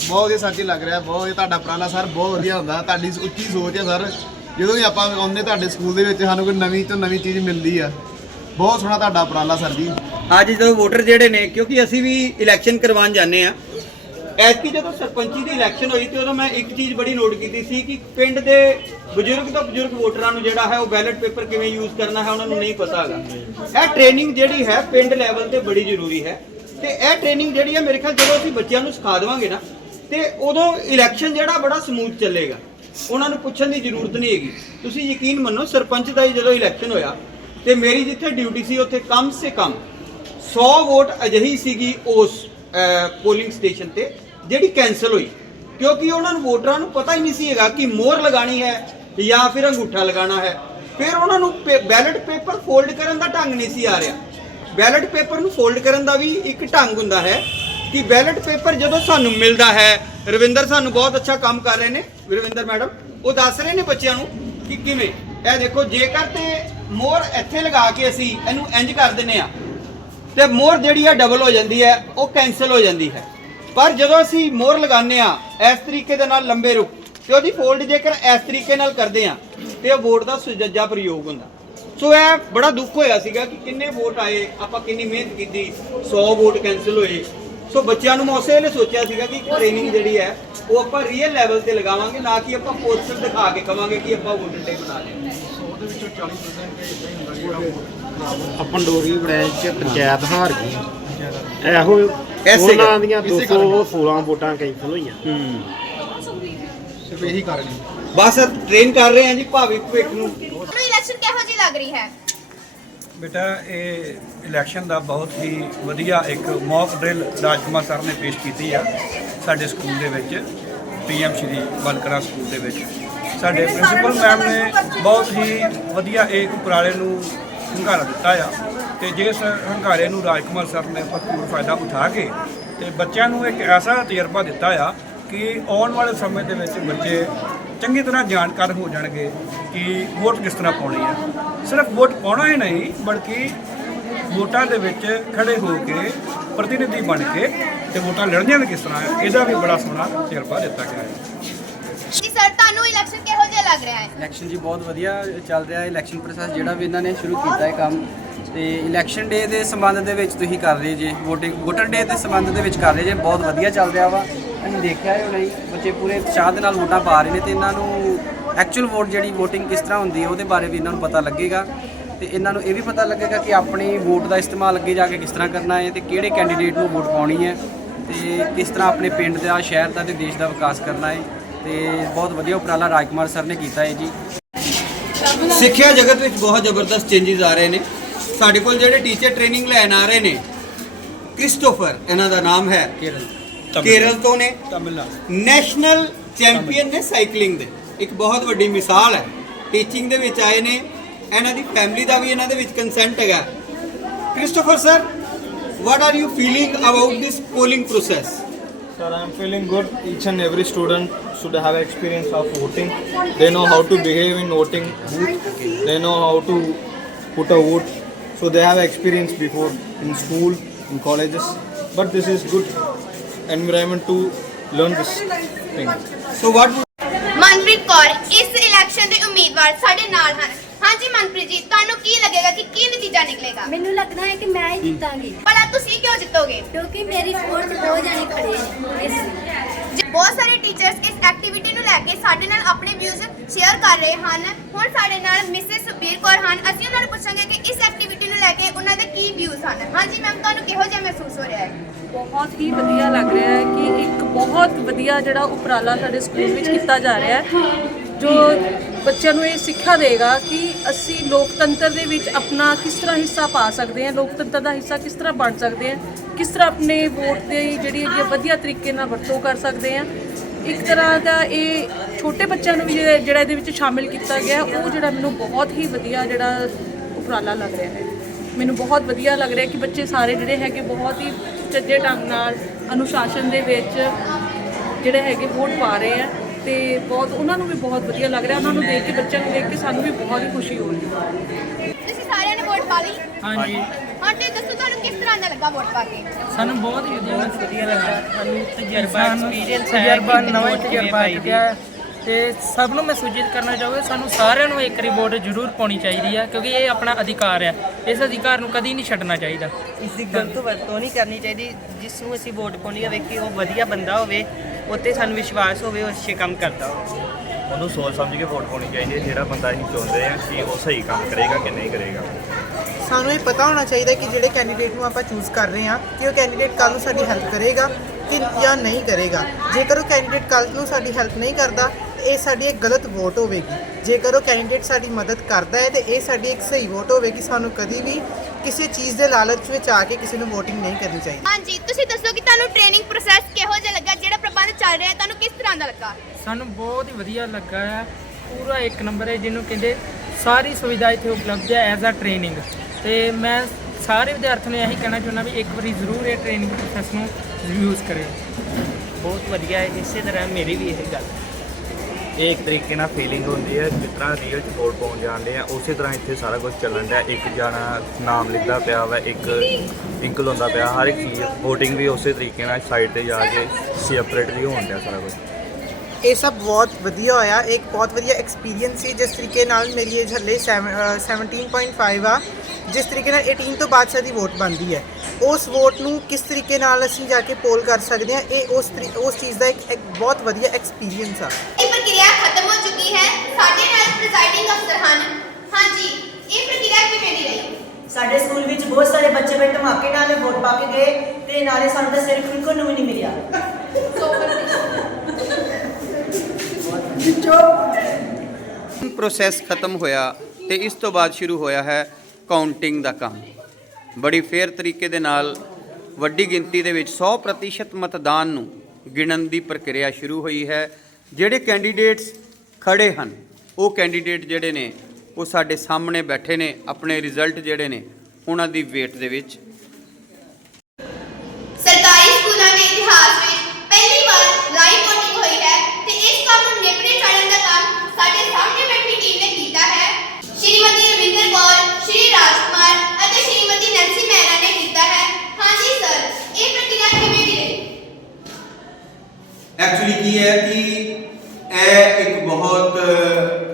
ਬਹੁਤ ਵਧੀਆ ਸੱਚੀ ਲੱਗ ਰਿਹਾ ਬਹੁਤ ਵਧੀਆ ਤੁਹਾਡਾ ਉਪਰਾਲਾ ਸਰ ਬਹੁਤ ਵਧੀਆ ਹੁੰਦਾ। ਤੁਹਾਡੀ ਉੱਚੀ ਸੋਚ ਹੈ ਸਰ। ਜਦੋਂ ਵੀ ਆਪਾਂ ਆਉਂਦੇ ਤੁਹਾਡੇ ਸਕੂਲ ਦੇ ਵਿੱਚ ਸਾਨੂੰ ਕੋਈ ਨਵੀਂ ਤੋਂ ਨਵੀਂ ਚੀਜ਼ ਮਿਲਦੀ ਆ। ਬਹੁਤ ਸੋਹਣਾ ਤੁਹਾਡਾ ਉਪਰਾਲਾ ਸਰ ਜੀ। ਅੱਜ ਜਦੋਂ ਵੋਟਰ ਜਿਹੜੇ ਨੇ ਕਿਉਂਕਿ ਅਸੀਂ ਵੀ ਇਲੈਕਸ਼ਨ ਕਰਵਾਉਣ ਜਾਂਦੇ ਆ ਐਤਕੀ ਜਦੋਂ ਸਰਪੰਚੀ ਦੀ ਇਲੈਕਸ਼ਨ ਹੋਈ ਤੇ ਉਦੋਂ ਮੈਂ ਇੱਕ ਚੀਜ਼ ਬੜੀ ਨੋਟ ਕੀਤੀ ਸੀ ਕਿ ਪਿੰਡ ਦੇ ਬਜ਼ੁਰਗ ਤੋਂ ਬਜ਼ੁਰਗ ਵੋਟਰਾਂ ਨੂੰ ਜਿਹੜਾ ਹੈ ਉਹ ਬੈਲਟ ਪੇਪਰ ਕਿਵੇਂ ਯੂਜ਼ ਕਰਨਾ ਹੈ ਉਹਨਾਂ ਨੂੰ ਨਹੀਂ ਪਤਾ ਹੈਗਾ। ਇਹ ਟ੍ਰੇਨਿੰਗ ਜਿਹੜੀ ਹੈ ਪਿੰਡ ਲੈਵਲ ਤੇ ਬੜੀ ਜ਼ਰੂਰੀ ਹੈ ਤੇ ਇਹ ਟ੍ਰੇਨਿੰਗ ਜਿਹੜੀ ਹੈ ਮੇਰੇ ਖਿਆਲ ਜਦੋਂ ਅਸੀਂ ਬੱਚਿਆਂ ਨੂੰ ਸਿਖਾ ਦੇਵਾਂਗੇ ਨਾ, ਤੇ ਉਦੋਂ ਇਲੈਕਸ਼ਨ ਜਿਹੜਾ ਬੜਾ ਸਮੂਥ ਚੱਲੇਗਾ। ਉਹਨਾਂ ਨੂੰ ਪੁੱਛਣ ਦੀ ਜ਼ਰੂਰਤ ਨਹੀਂ ਹੈਗੀ। ਤੁਸੀਂ ਯਕੀਨ ਮੰਨੋ, ਸਰਪੰਚ ਦਾ ਜਦੋਂ ਇਲੈਕਸ਼ਨ ਹੋਇਆ ਤੇ ਮੇਰੀ ਜਿੱਥੇ ਡਿਊਟੀ ਸੀ, ਉੱਥੇ ਕਮ ਸੇ ਕਮ 100 ਵੋਟ ਅਜਿਹੀ ਸੀਗੀ ਉਸ ਪੋਲਿੰਗ ਸਟੇਸ਼ਨ ਤੇ ਜਿਹੜੀ ਕੈਨਸਲ ਹੋਈ, ਕਿਉਂਕਿ ਉਹਨਾਂ ਨੂੰ ਵੋਟਰਾਂ ਨੂੰ ਪਤਾ ਹੀ ਨਹੀਂ ਸੀ ਹੈਗਾ ਕਿ ਮੋਹਰ ਲਗਾਣੀ ਹੈ ਜਾਂ ਫਿਰ ਅੰਗੂਠਾ ਲਗਾਉਣਾ ਹੈ। ਫਿਰ ਉਹਨਾਂ ਨੂੰ ਬੈਲਟ ਪੇਪਰ ਫੋਲਡ ਕਰਨ ਦਾ ਢੰਗ ਨਹੀਂ ਸੀ ਆ ਰਿਹਾ। ਬੈਲਟ ਪੇਪਰ ਨੂੰ ਫੋਲਡ ਕਰਨ ਦਾ ਵੀ ਇੱਕ ਢੰਗ ਹੁੰਦਾ ਹੈ ਕਿ ਬੈਲਟ ਪੇਪਰ ਜਦੋਂ ਸਾਨੂੰ ਮਿਲਦਾ ਹੈ, ਰਵਿੰਦਰ ਸਾਨੂੰ ਬਹੁਤ ਅੱਛਾ ਕੰਮ ਕਰ ਰਹੇ ਨੇ। ਰਵਿੰਦਰ ਮੈਡਮ, ਉਹ ਦੱਸ ਰਹੇ ਨੇ ਬੱਚਿਆਂ ਨੂੰ ਕਿ ਕਿਵੇਂ? ਇਹ ਦੇਖੋ, ਜੇਕਰ ਤੇ ਮੋਰ ਇੱਥੇ ਲਗਾ ਕੇ ਅਸੀਂ ਇਹਨੂੰ ਇੰਜ ਕਰ ਦਿੰਨੇ ਆ ਤੇ ਮੋਰ ਜਿਹੜੀ ਆ ਡਬਲ ਹੋ ਜਾਂਦੀ ਹੈ, ਉਹ ਕੈਨਸਲ ਹੋ ਜਾਂਦੀ ਹੈ। ਪਰ ਜਦੋਂ ਅਸੀਂ ਮੋਹਰ ਲਗਾਉਂਦੇ ਆ ਇਸ ਤਰੀਕੇ ਦੇ ਨਾਲ ਲੰਬੇ ਰੁਕ ਤੇ ਉਹਦੀ ਫੋਲਡ ਜੇਕਰ ਇਸ ਤਰੀਕੇ ਨਾਲ ਕਰਦੇ ਆ ਤੇ ਉਹ ਵੋਟ ਦਾ ਸੁਜੱਜਾ ਪ੍ਰਯੋਗ ਹੁੰਦਾ। ਸੋ ਇਹ ਬੜਾ ਦੁੱਖ ਹੋਇਆ ਸੀਗਾ ਕਿ ਕਿੰਨੇ ਵੋਟ ਆਏ, ਆਪਾਂ ਕਿੰਨੀ ਮਿਹਨਤ ਕੀਤੀ 100 ਵੋਟ ਕੈਨਸਲ ਹੋਏ। ਸੋ ਬੱਚਿਆਂ ਨੂੰ ਮੈਂ ਉਸੇ ਵੇਲੇ ਸੋਚਿਆ ਸੀਗਾ ਕਿ ਟ੍ਰੇਨਿੰਗ ਜਿਹੜੀ ਹੈ, ਉਹ ਆਪਾਂ ਰੀਅਲ ਲੈਵਲ ਤੇ ਲਗਾਵਾਂਗੇ, ਨਾ ਕਿ ਆਪਾਂ ਪੋਸਟਰ ਦਿਖਾ ਕੇ ਕਵਾਂਗੇ ਕਿ ਆਪਾਂ ਵੋਟਰ ਡੇ ਬਣਾ ਲਿਆ ਆਪਨ ਡੋਰੀ ਬ੍ਰਾਂਚ ਪੰਚਾਇਤ ਹਾਰ ਗਈ। ਇਹੋ ਐਸੇ ਉਹਨਾਂ ਦੀਆਂ ਇਸੇ ਕਾਰਨ। 216 ਵੋਟਾਂ ਕੈਂਸਲ ਹੋਈਆਂ। ਸਿਰਫ ਇਹੀ ਕਾਰਨ ਹੈ। ਬਸ ਟ੍ਰੇਨ ਕਰ ਰਹੇ ਹਾਂ ਜੀ ਭਾਵੀ ਭਵਿੱਖ ਨੂੰ। ਤੁਹਾਨੂੰ ਇਲੈਕਸ਼ਨ ਕਿਹੋ ਜਿਹੀ ਲੱਗ ਰਹੀ ਹੈ? ਬੇਟਾ ਇਹ ਇਲੈਕਸ਼ਨ ਦਾ ਬਹੁਤ ਹੀ ਵਧੀਆ ਇੱਕ ਮੌਕ ਡਰਿਲ ਰਾਜਕੁਮਾਰ ਸਰ ਨੇ ਪੇਸ਼ ਕੀਤੀ ਆ ਸਾਡੇ ਸਕੂਲ ਦੇ ਵਿੱਚ ਪੀਐਮ ਸ਼੍ਰੀ ਬਲਕਰਾ ਸਕੂਲ ਦੇ ਵਿੱਚ। ਸਾਡੇ ਪ੍ਰਿੰਸੀਪਲ ਮੈਮ ਨੇ ਬਹੁਤ ਹੀ ਵਧੀਆ ਇੱਕ ਉਪਰਾਲੇ ਨੂੰ ਹੰਗਾਰਾ ਦਿੱਤਾ ਆ। ਤੇ ਜਿਸ ਹੰਗਾਰੇ ਨੂੰ ਰਾਜਕੁਮਾਰ ਸਰ ਨੇ ਭਰਪੂਰ ਫਾਇਦਾ ਉਠਾ ਕੇ ਤੇ ਬੱਚਿਆਂ ਨੂੰ ਇੱਕ ਐਸਾ ਤਜਰਬਾ ਦਿੱਤਾ ਆ ਕਿ ਆਉਣ ਵਾਲੇ ਸਮੇਂ ਦੇ ਵਿੱਚ ਬੱਚੇ ਚੰਗੀ ਤਰ੍ਹਾਂ ਜਾਣਕਾਰ ਹੋ ਜਾਣਗੇ ਕਿ ਵੋਟ ਕਿਸ ਤਰ੍ਹਾਂ ਪਾਉਣੀ ਹੈ ਸਿਰਫ ਵੋਟ ਪਾਉਣਾ ਹੀ ਨਹੀਂ ਬਲਕਿ ਵੋਟਾਂ ਦੇ ਵਿੱਚ ਖੜੇ ਹੋ ਕੇ ਪ੍ਰਤੀਨਿਧੀ ਬਣ ਕੇ ਤੇ ਵੋਟਾਂ ਲੜਨੀਆਂ ਵੀ ਕਿਸ ਤਰ੍ਹਾਂ ਹੈ ਇਹਦਾ ਵੀ ਬੜਾ ਸੋਹਣਾ ਤਜਰਬਾ ਦਿੱਤਾ ਗਿਆ ਹੈ। ਜੀ ਸਰ ਤੁਹਾਨੂੰ ਇਲੈਕਸ਼ਨ ਕਿਹੋ ਜਿਹਾ ਲੱਗ ਰਿਹਾ ਹੈ? ਇਲੈਕਸ਼ਨ ਜੀ ਬਹੁਤ ਵਧੀਆ ਚੱਲ ਰਿਹਾ ਹੈ ਇਲੈਕਸ਼ਨ ਪ੍ਰੋਸੈਸ ਜਿਹੜਾ ਵੀ ਇਹਨਾਂ ਨੇ ਸ਼ੁਰੂ ਕੀਤਾ ਹੈ ਕੰਮ। ਤੇ ਇਲੈਕਸ਼ਨ ਡੇ ਦੇ ਸੰਬੰਧ ਦੇ ਵਿੱਚ ਤੁਸੀਂ ਕਰ ਰਹੇ ਜੇ ਵੋਟਿੰਗ ਵੋਟਰ ਡੇ ਦੇ ਸੰਬੰਧ ਦੇ ਵਿੱਚ ਕਰ ਰਹੇ ਜੇ, ਬਹੁਤ ਵਧੀਆ ਚੱਲ ਰਿਹਾ ਵਾ। ਅਸੀਂ ਦੇਖਿਆ ਹੈ ਨਹੀਂ ਬੱਚੇ ਪੂਰੇ ਉਤਸ਼ਾਹ ਦੇ ਨਾਲ ਵੋਟਾਂ ਪਾ ਰਹੇ ਨੇ ਤੇ ਇਹਨਾਂ ਨੂੰ ਐਕਚੁਅਲ ਵੋਟ ਜਿਹੜੀ VOTING ਕਿਸ ਤਰ੍ਹਾਂ ਹੁੰਦੀ ਹੈ ਉਹਦੇ ਬਾਰੇ ਵੀ ਇਹਨਾਂ ਨੂੰ ਪਤਾ ਲੱਗੇਗਾ। ਤੇ ਇਹਨਾਂ ਨੂੰ ਇਹ ਵੀ ਪਤਾ ਲੱਗੇਗਾ ਕਿ ਆਪਣੀ ਵੋਟ ਦਾ ਇਸਤੇਮਾਲ ਅੱਗੇ ਜਾ ਕੇ ਕਿਸ ਤਰ੍ਹਾਂ ਕਰਨਾ ਹੈ ਤੇ ਕਿਹੜੇ ਕੈਂਡੀਡੇਟ ਨੂੰ ਵੋਟ ਪਾਉਣੀ ਹੈ ਤੇ ਕਿਸ ਤਰ੍ਹਾਂ ਆਪਣੇ ਪਿੰਡ ਦਾ, ਸ਼ਹਿਰ ਦਾ ਤੇ ਦੇਸ਼ ਦਾ ਵਿਕਾਸ ਕਰਨਾ ਹੈ। ਤੇ ਬਹੁਤ ਵਧੀਆ ਉਪਰਾਲਾ ਰਾਜਕੁਮਾਰ ਸਰ ਨੇ ਕੀਤਾ ਹੈ ਜੀ। ਸਿੱਖਿਆ ਜਗਤ ਵਿੱਚ ਬਹੁਤ ਜ਼ਬਰਦਸਤ ਚੇਂਜਸ ਆ ਰਹੇ ਨੇ। ਸਾਡੇ ਕੋਲ ਜਿਹੜੇ ਟੀਚਰ ਟ੍ਰੇਨਿੰਗ ਲੈਣ ਆ ਰਹੇ ਨੇ ਕ੍ਰਿਸਟੋਫਰ ਇਹਨਾਂ ਦਾ ਨਾਮ ਹੈ ਕੇਰਲ ਕੇਰਲ ਤੋਂ ਨੇ ਤਮਿਲਨਾਡੂ ਨੈਸ਼ਨਲ ਚੈਂਪੀਅਨ ਨੇ ਸਾਈਕਲਿੰਗ ਦੇ ਇੱਕ ਬਹੁਤ ਵੱਡੀ ਮਿਸਾਲ ਹੈ ਟੀਚਿੰਗ ਦੇ ਵਿੱਚ ਆਏ ਨੇ ਇਹਨਾਂ ਦੀ ਫੈਮਿਲੀ ਦਾ ਵੀ ਇਹਨਾਂ ਦੇ ਵਿੱਚ ਕੰਸੈਂਟ ਹੈਗਾ Christopher sir what are you feeling about this polling process Sir, I am feeling good. Each and every student should have experience of voting. They know how to behave in voting booth. They know how to put a vote. So they have experience before in school, in colleges. But this is good environment to learn this thing. so what would Manpreet Kaur ਇਸ election ਦੇ ਉਮੀਦਵਾਰ ਸਾਡੇ ਨਾਲ ਹਨ ਹਾਂਜੀ ਮਨਪ੍ਰੀਤ ਜੀ ਤੁਹਾਨੂੰ ਕੀ ਲੱਗੇਗਾ ਕਿ ਕੀ ਨਤੀਜਾ ਨਿਕਲੇਗਾ? ਮੈਨੂੰ ਲੱਗਦਾ ਹੈ ਕਿ ਮੈਂ ਹੀ ਜਿੱਤਾਂਗੀ। ਭਲਾ ਤੁਸੀਂ ਕਿਉਂ ਜਿੱਤੋਗੇ? ਕਿਉਂਕਿ ਮੇਰੀ ਸਪੋਰਟ ਬਹੁਤ ਜਾਣੇ ਖੜੇ ਨੇ ਇਸ ਜੀ, ਬਹੁਤ ਸਾਰੇ ਟੀਚਰਸ ਇਸ ਐਕਟੀਵਿਟੀ ਨੂੰ ਲੈ ਕੇ ਸਾਡੇ ਨਾਲ ਆਪਣੇ ਵਿਊਜ਼ ਸ਼ੇਅਰ ਕਰ ਰਹੇ ਹਨ ਹੁਣ ਸਾਡੇ ਨਾਲ ਮਿਸਿਸ ਸੁਬੀਰ ਕੌਰ ਹਨ। ਅਸੀਂ ਉਹਨਾਂ ਨੂੰ ਪੁੱਛਾਂਗੇ ਕਿ ਇਸ ਐਕਟੀਵਿਟੀ ਨੂੰ ਲੈ ਕੇ ਉਹਨਾਂ ਦੇ ਕੀ ਵਿਊਜ਼ ਹਨ। ਹਾਂਜੀ ਮੈਮ ਤੁਹਾਨੂੰ ਕਿਹੋ ਜਿਹਾ ਮਹਿਸੂਸ ਹੋ ਰਿਹਾ ਹੈ? ਬਹੁਤ ਹੀ ਵਧੀਆ ਲੱਗ ਰਿਹਾ ਹੈ ਕਿ ਇੱਕ ਬਹੁਤ ਵਧੀਆ ਜਿਹੜਾ ਉਪਰਾਲਾ ਸਾਡੇ ਸਕੂਲ ਵਿੱਚ ਕੀਤਾ ਜਾ ਰਿਹਾ ਹੈ। ਜੋ ਬੱਚਿਆਂ ਨੂੰ ਇਹ ਸਿੱਖਿਆ ਦੇਗਾ ਕਿ ਅਸੀਂ ਲੋਕਤੰਤਰ ਦੇ ਵਿੱਚ ਆਪਣਾ ਕਿਸ ਤਰ੍ਹਾਂ ਹਿੱਸਾ ਪਾ ਸਕਦੇ ਹਾਂ, ਲੋਕਤੰਤਰ ਦਾ ਹਿੱਸਾ ਕਿਸ ਤਰ੍ਹਾਂ ਬਣ ਸਕਦੇ ਹਾਂ, ਕਿਸ ਤਰ੍ਹਾਂ ਆਪਣੇ ਵੋਟ ਦੇ ਜਿਹੜੀ ਹੈਗੀ ਹੈ ਵਧੀਆ ਤਰੀਕੇ ਨਾਲ ਵਰਤੋਂ ਕਰ ਸਕਦੇ ਹਾਂ। ਇੱਕ ਤਰ੍ਹਾਂ ਦਾ ਇਹ ਛੋਟੇ ਬੱਚਿਆਂ ਨੂੰ ਵੀ ਜਿਹੜਾ ਜਿਹੜਾ ਇਹਦੇ ਵਿੱਚ ਸ਼ਾਮਿਲ ਕੀਤਾ ਗਿਆ, ਉਹ ਜਿਹੜਾ ਮੈਨੂੰ ਬਹੁਤ ਹੀ ਵਧੀਆ ਜਿਹੜਾ ਉਪਰਾਲਾ ਲੱਗ ਰਿਹਾ ਹੈ। ਮੈਨੂੰ ਬਹੁਤ ਵਧੀਆ ਲੱਗ ਰਿਹਾ ਕਿ ਬੱਚੇ ਸਾਰੇ ਜਿਹੜੇ ਹੈਗੇ ਬਹੁਤ ਹੀ ਚੱਜੇ ਢੰਗ ਨਾਲ ਅਨੁਸ਼ਾਸਨ ਦੇ ਵਿੱਚ ਜਿਹੜੇ ਹੈਗੇ ਵੋਟ ਪਾ ਰਹੇ ਆ। ਤੇ ਬਹੁਤ ਉਹਨਾਂ ਨੂੰ ਵੀ ਬਹੁਤ ਵਧੀਆ ਲੱਗ ਰਿਹਾ ਉਹਨਾਂ ਨੂੰ ਦੇਖ ਕੇ ਬੱਚਿਆਂ ਨੂੰ ਦੇਖ ਕੇ ਸਾਨੂੰ ਵੀ ਬਹੁਤ ਹੀ ਖੁਸ਼ੀ ਹੋ ਰਹੀ ਹੈ। ਤੁਸੀਂ ਸਾਰਿਆਂ ਨੇ ਵੋਟ ਪਾ ਲਈ? ਹਾਂਜੀ। ਹਾਂ ਤੇ ਦੱਸੋ ਤੁਹਾਨੂੰ ਕਿਸ ਤਰ੍ਹਾਂ ਦਾ ਲੱਗਾ ਵੋਟ ਪਾ ਕੇ? ਸਾਨੂੰ ਬਹੁਤ ਹੀ ਬਹੁਤ ਵਧੀਆ ਲੱਗਾ। ਸਾਨੂੰ ਤਜਰਬਾ ਐਕਸਪੀਰੀਅੰਸ ਹੈ ਤਜਰਬਾ ਨਵਾਂ ਤਜਰਬਾ ਹੈ। ਤੇ ਸਭ ਨੂੰ ਮੈਂ ਸੂਚਿਤ ਕਰਨਾ ਚਾਹਾਂਗਾ ਸਾਨੂੰ ਸਾਰਿਆਂ ਨੂੰ ਇੱਕ ਰਿਪੋਰਟ ਜ਼ਰੂਰ ਪਾਉਣੀ ਚਾਹੀਦੀ ਹੈ ਕਿਉਂਕਿ ਇਹ ਆਪਣਾ ਅਧਿਕਾਰ ਹੈ ਇਸ ਅਧਿਕਾਰ ਨੂੰ ਕਦੀ ਨਹੀਂ ਛੱਡਣਾ ਚਾਹੀਦਾ। ਇਸ ਦੀ ਗਲਤ ਵਰਤੋਂ ਨਹੀਂ ਕਰਨੀ ਚਾਹੀਦੀ ਜਿਸ ਨੂੰ ਅਸੀਂ ਵੋਟ ਪਾਉਣੀ ਹੋਵੇ ਕਿ ਉਹ ਵਧੀਆ ਬੰਦਾ ਹੋਵੇ ਉੱਤੇ ਸਾਨੂੰ ਵਿਸ਼ਵਾਸ ਹੋਵੇ ਉਹ ਅੱਛੇ ਕੰਮ ਕਰਦਾ ਹੋਵੇ। ਉਹਨੂੰ ਸੋਚ ਸਮਝ ਕੇ ਵੋਟ ਪਾਉਣੀ ਚਾਹੀਦੀ ਹੈ ਜਿਹੜਾ ਬੰਦਾ ਅਸੀਂ ਚਾਹੁੰਦੇ ਹਾਂ ਕਿ ਉਹ ਸਹੀ ਕੰਮ ਕਰੇਗਾ ਕਿ ਨਹੀਂ ਕਰੇਗਾ। ਸਾਨੂੰ ਇਹ ਪਤਾ ਹੋਣਾ ਚਾਹੀਦਾ ਕਿ ਜਿਹੜੇ ਕੈਂਡੀਡੇਟ ਨੂੰ ਆਪਾਂ ਚੂਜ਼ ਕਰ ਰਹੇ ਹਾਂ ਕਿ ਉਹ ਕੈਂਡੀਡੇਟ ਕੱਲ ਨੂੰ ਸਾਡੀ ਹੈਲਪ ਕਰੇਗਾ ਕਿ ਜਾਂ ਨਹੀਂ ਕਰੇਗਾ। ਜੇਕਰ ਉਹ ਕੈਂਡੀਡੇਟ ਕੱਲ ਨੂੰ ਸਾਡੀ ਹੈਲਪ ਨਹੀਂ ਕਰਦਾ ਇਹ ਸਾਡੀ ਇੱਕ ਗਲਤ ਵੋਟ ਹੋਵੇਗੀ। ਜੇਕਰ ਉਹ ਕੈਂਡੀਡੇਟ ਸਾਡੀ ਮਦਦ ਕਰਦਾ ਹੈ ਤੇ ਇਹ ਸਾਡੀ ਇੱਕ ਸਹੀ ਵੋਟ ਹੋਵੇਗੀ। ਸਾਨੂੰ ਕਦੀ ਵੀ ਕਿਸੇ ਚੀਜ਼ ਦੇ ਲਾਲਚ ਵਿੱਚ ਆ ਕੇ ਕਿਸੇ ਨੂੰ VOTING ਨਹੀਂ ਕਰਨੀ ਚਾਹੀਦੀ। ਹਾਂਜੀ ਤੁਸੀਂ ਦੱਸੋ ਕਿ ਤੁਹਾਨੂੰ ਟ੍ਰੇਨਿੰਗ ਪ੍ਰੋਸੈਸ ਕਿਹੋ ਜਿਹਾ ਲੱਗਾ? ਜਿਹੜਾ ਪ੍ਰਬੰਧ ਚੱਲ ਰਿਹਾ ਹੈ ਤੁਹਾਨੂੰ ਕਿਸ ਤਰ੍ਹਾਂ ਦਾ ਲੱਗਾ? ਸਾਨੂੰ ਬਹੁਤ ਹੀ ਵਧੀਆ ਲੱਗਾ ਹੈ। ਪੂਰਾ ਇੱਕ ਨੰਬਰ ਹੈ ਜਿਹਨੂੰ ਕਹਿੰਦੇ ਸਾਰੀ ਸੁਵਿਧਾ ਇੱਥੇ ਉਪਲਬਧ ਹੈ ਐਜ਼ ਅ ਟ੍ਰੇਨਿੰਗ ਤੇ ਮੈਂ ਸਾਰੇ ਵਿਦਿਆਰਥੀਆਂ ਨੂੰ ਇਹੀ ਕਹਿਣਾ ਚਾਹੁੰਦਾ ਵੀ ਇੱਕ ਵਾਰੀ ਜ਼ਰੂਰ ਇਹ ਟ੍ਰੇਨਿੰਗ ਪ੍ਰੋਸੈਸ ਨੂੰ ਯੂਜ਼ ਕਰਿਓ। ਬਹੁਤ ਵਧੀਆ ਹੈ ਇਸੇ ਤਰ੍ਹਾਂ ਮੇਰੀ ਵੀ ਇਹ ਗੱਲ। ਇਹ ਇੱਕ ਤਰੀਕੇ ਨਾਲ ਫੀਲਿੰਗ ਹੁੰਦੀ ਹੈ, ਜਿਸ ਤਰ੍ਹਾਂ ਰੀਅਲ ਚ ਵੋਟ ਪਾਉਣ ਜਾਂਦੇ ਆ, ਉਸੇ ਤਰ੍ਹਾਂ ਇੱਥੇ ਸਾਰਾ ਕੁਝ ਚੱਲਣ ਡਿਆ। ਇੱਕ ਜਾਣਾ ਨਾਮ ਲਿਖਦਾ ਪਿਆ ਵਾ, ਇੱਕ ਇੰਕਲ ਹੁੰਦਾ ਪਿਆ, ਹਰ ਇੱਕ ਚੀਜ਼, VOTING ਵੀ ਉਸੇ ਤਰੀਕੇ ਨਾਲ ਸਾਈਡ ਤੇ ਜਾ ਕੇ ਸੈਪਰੇਟ ਵੀ ਹੋਣ ਡਿਆ ਸਾਰਾ ਕੁਝ ਇਹ ਸਭ ਬਹੁਤ ਵਧੀਆ ਹੋਇਆ, ਇੱਕ ਬਹੁਤ ਵਧੀਆ ਐਕਸਪੀਰੀਅੰਸ ਸੀ, ਜਿਸ ਤਰੀਕੇ ਨਾਲ ਮੇਰੀ ਏਜ ਹੱਲੇ 17.5 ਆ। ਜਿਸ ਤਰੀਕੇ ਨਾਲ 18 ਤੋਂ ਬਾਅਦ ਸਾਡੀ ਵੋਟ ਬਣਦੀ ਹੈ। ਉਸ ਵੋਟ ਨੂੰ ਕਿਸ ਤਰੀਕੇ ਨਾਲ ਅਸੀਂ ਜਾ ਕੇ ਪੋਲ ਕਰ ਸਕਦੇ ਹਾਂ, ਇਹ ਉਸ ਤਰੀ- ਉਸ ਚੀਜ਼ ਦਾ ਇੱਕ ਬਹੁਤ ਵਧੀਆ ਐਕਸਪੀਰੀਅੰਸ ਆ। ਖਤਮ ਹੋ। ਸਾਡੇ ਨਾਲ ਪ੍ਰੀਜ਼ਾਈਡਿੰਗ ਅਫਸਰ ਹਨ। ਹਾਂਜੀ ਇਹ ਪ੍ਰਕਿਰਿਆ ਕਿਵੇਂ ਦੀ ਰਹੀ? ਸਾਡੇ ਸਕੂਲ ਵਿੱਚ ਬਹੁਤ ਸਾਰੇ ਬੱਚੇ ਬੜੇ ਧਮਾਕੇ ਨਾਲ ਵੋਟ ਪਾ ਕੇ ਗਏ ਤੇ ਨਾਲੇ ਸਾਨੂੰ ਤਾਂ ਸਿਰਫ ਇੱਕ ਨੂੰ ਵੀ ਨਹੀਂ ਮਿਲਿਆ। ਪ੍ਰੋਸੈਸ ਖਤਮ ਹੋਇਆ ਤੇ ਇਸ ਤੋਂ ਬਾਅਦ ਸ਼ੁਰੂ ਹੋਇਆ ਹੈ ਕਾਊਂਟਿੰਗ ਦਾ ਕੰਮ। ਬੜੀ ਫੇਅਰ ਤਰੀਕੇ ਦੇ ਨਾਲ ਵੱਡੀ ਗਿਣਤੀ ਦੇ ਵਿੱਚ 100% ਮਤਦਾਨ ਨੂੰ ਗਿਣਨ ਦੀ ਪ੍ਰਕਿਰਿਆ ਸ਼ੁਰੂ ਹੋਈ ਹੈ ਜਿਹੜੇ ਕੈਂਡੀਡੇਟਸ ਖੜੇ ਹਨ। ਉਹ ਕੈਂਡੀਡੇਟ ਜਿਹੜੇ ਨੇ, ਉਹ ਸਾਡੇ ਸਾਹਮਣੇ ਬੈਠੇ ਨੇ, ਆਪਣੇ ਰਿਜ਼ਲਟ ਜਿਹੜੇ ਨੇ, ਉਹਨਾਂ ਦੀ ਵੇਟ ਦੇ ਵਿੱਚ ਸਰਕਾਰੀ ਸਕੂਲਾਂ ਦੇ ਇਤਿਹਾਸ ਵਿੱਚ ਪਹਿਲੀ ਵਾਰ ਲਾਈਵ VOTING ਹੋਈ ਹੈ ਤੇ ਇਸ ਕੰਮ ਨੂੰ ਨੇਪਰੇ ਚਾੜਨ ਦਾ ਕੰਮ ਸਾਡੇ ਸਾਹਮਣੇ ਬੈਠੀ ਟੀਮ ਨੇ ਕੀਤਾ ਹੈ ਸ਼੍ਰੀਮਤੀ ਰਵਿੰਦਰ ਕੌਰ ਸ਼੍ਰੀ ਰਾਜਕੁਮਾਰ ਅਤੇ ਸ਼੍ਰੀਮਤੀ ਨੈਂਸੀ ਮਹਿਰਾ ਨੇ ਕੀਤਾ ਹੈ ਹਾਂਜੀ ਸਰ ਇਹ ਪ੍ਰਕਿਰਿਆ ਕਿਵੇਂ ਦੀ ਰਹੀ ਐਕਚੁਅਲੀ ਕੀ ਹੈ ਕਿ ਇਹ ਇੱਕ ਬਹੁਤ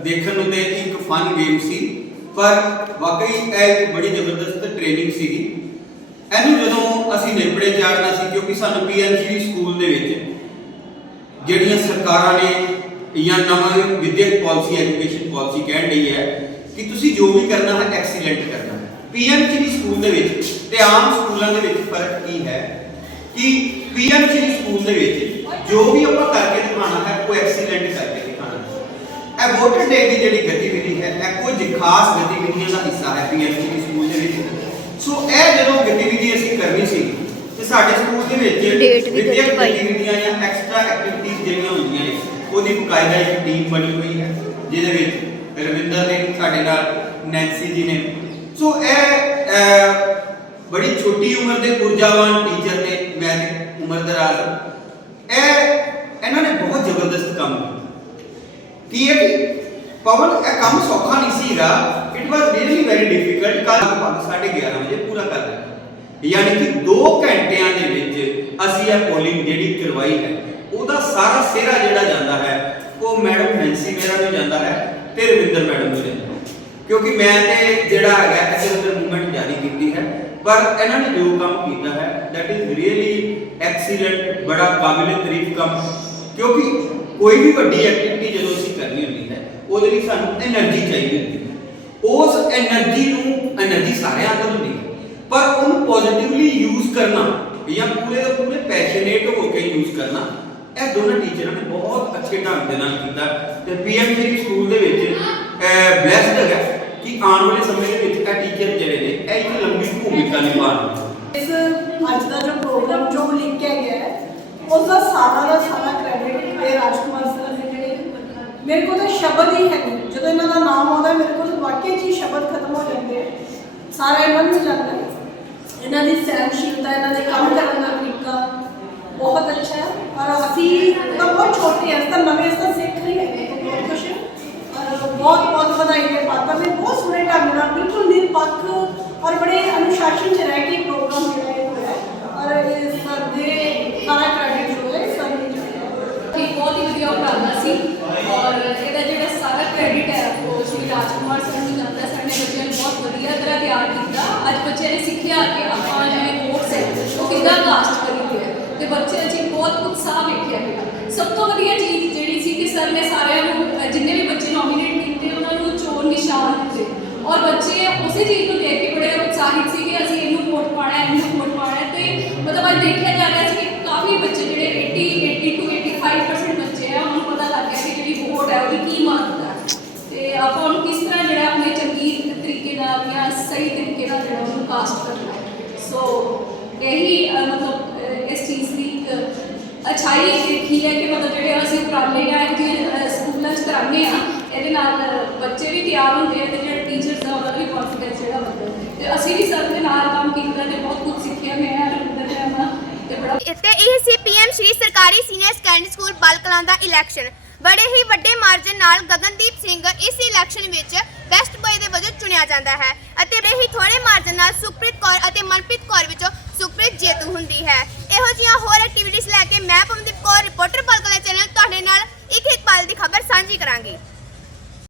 ਦੇਖਣ ਨੂੰ ਤੇ ਇੱਕ ਫਨ ਗੇਮ ਸੀ, ਪਰ ਵਾਕਈ ਇਹ ਇੱਕ ਬੜੀ ਜ਼ਬਰਦਸਤ ਟ੍ਰੇਨਿੰਗ ਸੀਗੀ। ਇਹਨੂੰ ਜਦੋਂ ਅਸੀਂ ਨੇਪੜੇ ਚਾੜਨਾ ਸੀ, ਕਿਉਂਕਿ ਸਾਨੂੰ ਪੀਐਮਸੀ ਸਕੂਲ ਦੇ ਵਿੱਚ ਜਿਹੜੀਆਂ ਸਰਕਾਰਾਂ ਨੇ ਜਾਂ ਨਵਾਂ ਵਿਦਿਅਕ ਪਾਲਿਸੀ ਐਜੂਕੇਸ਼ਨ ਪਾਲਿਸੀ ਕਹਿਣ ਰਹੀ ਹੈ ਕਿ ਤੁਸੀਂ ਜੋ ਵੀ ਕਰਨਾ ਹੈ ਐਕਸੀਲੈਂਟ ਕਰਨਾ ਹੈ। ਪੀਐਮਸੀ ਸਕੂਲ ਦੇ ਵਿੱਚ ਤੇ ਆਮ ਸਕੂਲਾਂ ਦੇ ਵਿੱਚ ਫ਼ਰਕ ਕੀ ਹੈ? ਕਿ ਪੀਐਮਸੀ ਸਕੂਲ ਦੇ ਵਿੱਚ ਜੋ ਵੀ ਆਪਾਂ ਕਰਕੇ ਦਿਖਾਣਾ ਹੈ, ਉਹ ਐਕਸੀਲੈਂਟ ਕਰਕੇ ਦਿਖਾਣਾ ਹੈ। ਇਹ ਵੋਟਰ ਡੇ ਦੀ ਜਿਹੜੀ ਗਤੀਵਿਧੀ ਹੈ ਇਹ ਕੁਝ ਖਾਸ ਗਤੀਵਿਧੀਆਂ ਦਾ ਹਿੱਸਾ ਹੈ ਪੀਐਮਸੀ ਸਕੂਲ ਦੇ ਵਿੱਚ। ਸੋ ਇਹ ਜਦੋਂ ਗਤੀਵਿਧੀ ਅਸੀਂ ਕਰਨੀ ਸੀ ਤੇ ਸਾਡੇ ਸਕੂਲ ਦੇ ਵਿੱਚ ਵਿਦਿਅਕ। ਗਤੀਵਿਧੀਆਂ ਜਾਂ ਐਕਸਟਰਾ ਐਕਟੀਵਿਟੀਜ਼ ਜਿਹੜੀਆਂ ਹੁੰਦੀਆਂ ਨੇ ਉਹਦੀ ਬਕਾਇਦਾ ਇੱਕ ਟੀਮ ਬਣੀ ਹੋਈ ਹੈ ਜਿਹਦੇ ਵਿੱਚ ਰਵਿੰਦਰ ਨੇ ਸਾਡੇ ਨਾਲ ਨੈਂਸੀ ਜੀ ਨੇ। ਸੋ ਇਹ ਬੜੀ ਛੋਟੀ ਉਮਰ ਦੇ ਊਰਜਾਵਾਨ ਟੀਚਰ ਨੇ ਮੈਂ ਤੇ ਉਮਰ ਦਰਾਜ਼। ਇਹ ਇਹਨਾਂ ਨੇ ਬਹੁਤ ਜ਼ਬਰਦਸਤ ਕੰਮ ਕੀਤਾ। ਕੀ ਹੈ ਕਿ ਪਵਨ, ਇਹ ਕੰਮ ਸੌਖਾ ਨਹੀਂ ਸੀਗਾ it was really very difficult ਕੱਲ ਲਗਭਗ 11:30 ਵਜੇ ਪੂਰਾ ਕਰ ਦਿੱਤਾ। ਯਾਨੀ ਕਿ 2 ਘੰਟਿਆਂ ਦੇ ਵਿੱਚ ਅਸੀਂ ਇਹ ਪੋਲਿੰਗ ਜਿਹੜੀ ਕਰਵਾਈ ਹੈ, ਉਹਦਾ ਸਾਰਾ ਸਿਹਰਾ ਜਿਹੜਾ ਜਾਂਦਾ ਹੈ, ਉਹ ਮੈਡਮ ਨੈਂਸੀ ਮੇਰਾ ਨੂੰ ਜਾਂਦਾ ਹੈ ਤੇ ਰਵਿੰਦਰ ਮੈਡਮ ਨੂੰ ਜਾਂਦਾ ਹੈ। ਕਿਉਂਕਿ ਮੈਂ ਤੇ ਜਿਹੜਾ ਹੈਗਾ ਇੱਧਰ ਉੱਧਰ ਮੂਵਮੈਂਟ ਜਾਰੀ ਕੀਤੀ ਹੈ, ਪਰ ਇਹਨਾਂ ਨੇ ਜੋ ਕੰਮ ਕੀਤਾ ਹੈ ਦੈਟ ਇਜ਼ ਰੀਅਲੀ ਐਕਸੀਲੈਂਟ ਬੜਾ ਕਾਬਿਲੇ ਤਾਰੀਫ ਕੰਮ। ਕਿਉਂਕਿ ਕੋਈ ਵੀ ਵੱਡੀ ਐਕਟੀਵਿਟੀ ਜਦੋਂ ਅਸੀਂ ਕਰਨੀ ਹੁੰਦੀ ਹੈ ਉਹਦੇ ਲਈ ਸਾਨੂੰ એનર્ਜੀ ਚਾਹੀਦੀ ਹੈ। ਉਸ એનર્ਜੀ ਨੂੰ એનર્ਜੀ ਸਾਰਿਆਂ ਅੰਦਰ ਹੁੰਦੀ ਹੈ। ਪਰ ਉਹਨੂੰ ਪੋਜ਼ਿਟਿਵਲੀ ਯੂਜ਼ ਕਰਨਾ ਜਾਂ ਪੂਰੇ ਦੇ ਪੂਰੇ ਪੈਸ਼ਨੇਟ ਹੋ ਕੇ ਯੂਜ਼ ਕਰਨਾ, ਇਹ ਦੋਨਾਂ ਟੀਚਰਾਂ ਨੇ ਬਹੁਤ ਅੱਛੇ ਢੰਗ ਦੇ ਨਾਲ ਕੀਤਾ। ਤੇ ਪੀਐਮ ਜੀ ਸਕੂਲ ਦੇ ਵਿੱਚ ਬਲੈਸਡ ਹੈ ਕਿ ਆਉਣ ਵਾਲੇ ਸਮੇਂ ਦੇ ਵਿੱਚ ਇਹ ਟੀਚਰ ਜਿਹੜੇ ਨੇ, ਇਹ ਇੱਕ ਲੰਬੀ ਭੂਮਿਕਾ ਨਿਭਾਉਣਗੇ ਇਸ ਅੱਜ ਦਾ ਜੋ ਪ੍ਰੋਗਰਾਮ ਜੋ ਲਿਖਿਆ ਗਿਆ ਹੈ ਉਸ ਦਾ ਸਾਰਾ ਦਾ ਸਾਰਾ ਕ੍ਰੈਡਿਟ ਇਹ ਰਾਜਕੁਮਾਰ ਮੇਰੇ ਕੋਲ ਤਾਂ ਸ਼ਬਦ ਹੀ ਹੈ ਨਹੀਂ। ਜਦੋਂ ਇਹਨਾਂ ਦਾ ਨਾਮ ਆਉਂਦਾ, ਮੇਰੇ ਕੋਲ ਤਾਂ ਵਾਕਈ 'ਚ ਹੀ ਸ਼ਬਦ ਖਤਮ ਹੋ ਜਾਂਦੇ ਆ। ਸਾਰਾ ਇਹਨਾਂ ਨੂੰ ਜਾਂਦਾ ਹੈ। ਇਹਨਾਂ ਦੀ ਸਹਿਨਸ਼ੀਲਤਾ ਇਹਨਾਂ ਦੇ ਕੰਮ ਕਰਨ ਦਾ ਤਰੀਕਾ ਬਹੁਤ ਅੱਛਾ ਹੈ। ਔਰ ਅਸੀਂ ਤਾਂ ਬਹੁਤ ਛੋਟੇ ਹਾਂ ਤਾਂ ਨਵੇਂ, ਅਸੀਂ ਤਾਂ ਸਿੱਖ ਰਹੇ ਹਾਂ। ਬਹੁਤ ਕੁਛ ਬਹੁਤ ਬਹੁਤ ਵਧਾਈ ਦੇ ਪਾਤਰ ਨੇ ਬਹੁਤ ਸੋਹਣੇ ਢੰਗ ਨਾਲ ਬਿਲਕੁਲ ਨਿਰਪੱਖ ਔਰ ਬੜੇ ਅਨੁਸ਼ਾਸਨ ਚ ਰਹਿ ਕੇ ਪ੍ਰੋਗਰਾਮ ਜਿਹੜਾ ਇਹ ਹੋਇਆ ਹੈ। ਔਰ ਇਹ ਸਰ ਦੇ ਸਾਰਾ ਕ੍ਰੈਡਿਟ ਜੋ ਹੈ ਸਰ ਨੇ ਚੁੱਕਿਆ ਕਿ ਬਹੁਤ ਹੀ ਵਧੀਆ ਉਪਰਾਲਾ ਸੀ ਔਰ ਇਹਦਾ ਜਿਹੜਾ ਸਾਰਾ ਕ੍ਰੈਡਿਟ ਹੈ ਉਹ ਸ਼੍ਰੀ ਰਾਜਕੁਮਾਰ ਸਰ ਨੂੰ ਜਾਂਦਾ ਸਰ ਨੇ ਬੱਚਿਆਂ ਨੂੰ ਬਹੁਤ ਵਧੀਆ ਤਰ੍ਹਾਂ ਤਿਆਰ ਕੀਤਾ ਅੱਜ ਬੱਚਿਆਂ ਨੇ ਸਿੱਖਿਆ ਕਿ ਆਪਾਂ ਜਿਹੜੇ ਕੋਰਸ ਹੈ ਉਹ ਕਿੱਦਾਂ ਕਾਸਟ ਕਰੀਦੇ ਹੈ ਤੇ ਬੱਚਿਆਂ 'ਚ ਬਹੁਤ ਉਤਸ਼ਾਹ ਵੇਖਿਆ ਗਿਆ ਸਭ ਤੋਂ ਵਧੀਆ ਚੀਜ਼ ਜਿਹੜੀ ਸੀ ਕਿ ਸਰ ਨੇ ਸਾਰਿਆਂ ਨੂੰ ਅਹ ਜਿੰਨੇ ਵੀ ਬੱਚੇ ਨੋਮੀਨੇਟ ਕੀਤੇ ਉਹਨਾਂ ਨੂੰ ਚੋਣ ਨਿਸ਼ਾਨ ਦਿੱਤੇ ਔਰ ਬੱਚੇ ਉਸੇ ਚੀਜ਼ ਨੂੰ ਦੇਖ ਕੇ ਬੜੇ ਉਤਸ਼ਾਹਿਤ ਸੀ ਕਿ ਅਸੀਂ ਇਹਨੂੰ ਵੋਟ ਪਾਣਾ ਹੈ ਇਹਨੂੰ ਵੋਟ ਪਾਣਾ ਹੈ ਤੇ ਮਤਲਬ ਅੱਜ ਦੇਖਿਆ ਜਾ ਰਿਹਾ ਸੀ ਕਿ ਕਾਫੀ ਬੱਚੇ ਜਿਹੜੇ 80 80 to 85% ਬੱਚੇ ਆ ਉਹਨਾਂ ਨੂੰ ਪਤਾ ਲੱਗ ਗਿਆ ਕਿ ਜਿਹੜੀ ਵੋਟ ਹੈ ਉਹਦੀ ਕੀ ਮਹੱਤਤਾ ਹੈ ਤੇ ਆਪਾਂ ਉਹਨੂੰ ਕਿਸ ਤਰ੍ਹਾਂ ਜਿਹੜਾ ਆਪਣੇ ਚੰਗੀ ਤਰੀਕੇ ਨਾਲ ਜਾਂ ਸਹੀ ਤਰੀਕੇ ਨਾਲ ਜਿਹੜਾ ਉਹਨੂੰ ਕਾਸਟ ਕਰਨਾ ਹੈ ਸੋ ਇਹੀ ਮਤਲਬ ਇਸ ਚੀਜ਼ ਦੀ ਅਛਾਈ ਦੇਖੀ ਹੈ ਕਿ ਮਤਲਬ ਜਿਹੜੇ ਅਸੀਂ ਉਪਰਾਲੇ ਆ ਇਹ ਸਕੂਲਾਂ 'ਚ ਕਰਾਉਂਦੇ ਆ ਇਹਦੇ ਨਾਲ ਬੱਚੇ ਵੀ ਤਿਆਰ ਹੁੰਦੇ ਆ ਤੇ ਜਿਹੜੇ ਟੀਚਰਸ ਆ ਉਹਨਾਂ ਵੀ ਕੌਨਫੀਡੈਂਸ ਜਿਹੜਾ ਵੱਧਦਾ ਤੇ ਅਸੀਂ ਵੀ ਸਰ ਦੇ ਨਾਲ ਕੰਮ ਕੀਤਾ ਤੇ ਬਹੁਤ ਕੁਝ ਸਿੱਖਿਆ ਮੈਂ ਅਰਵਿੰਦਰ ਨੇ ਆਪਣਾ ਤੇ ਬੜਾ ਇਹ ਸੀ ਪੀਐਮ ਸ਼੍ਰੀ ਸਰਕਾਰੀ ਸੀਨੀਅਰ ਸੈਕੰਡਰੀ ਸਕੂਲ ਬਲਕਲਾਂ ਦਾ ਇਲੈਕਸ਼ਨ ਬੜੇ ਹੀ ਵੱਡੇ ਮਾਰਜਨ ਨਾਲ ਗਗਨਦੀਪ ਸਿੰਘ ਇਸ ਇਲੈਕਸ਼ਨ ਵਿੱਚ ਬੈਸਟ ਬॉय ਦੇ ਵਜੋਂ ਚੁਣਿਆ ਜਾਂਦਾ ਹੈ ਅਤੇ ਬੜੇ ਹੀ ਥੋੜੇ ਮਾਰਜਨ ਨਾਲ ਸੁਪ੍ਰੀਤ ਕੌਰ ਅਤੇ ਮਨਪ੍ਰੀਤ ਕੌਰ ਵਿੱਚੋਂ ਸੁਪ੍ਰੀਤ ਜੇਤੂ ਹੁੰਦੀ ਹੈ। ਇਹੋ ਜਿਹੀਆਂ ਹੋਰ ਐਕਟੀਵਿਟੀਜ਼ ਲੈ ਕੇ ਮੈਂ ਪਵਨਦੀਪ ਕੌਰ ਰਿਪੋਰਟਰ ਬਲਕਲਾ ਚੈਨਲ ਤੁਹਾਡੇ ਨਾਲ ਇੱਕ ਇੱਕ ਪਲ ਦੀ ਖਬਰ ਸਾਂਝੀ ਕਰਾਂਗੀ।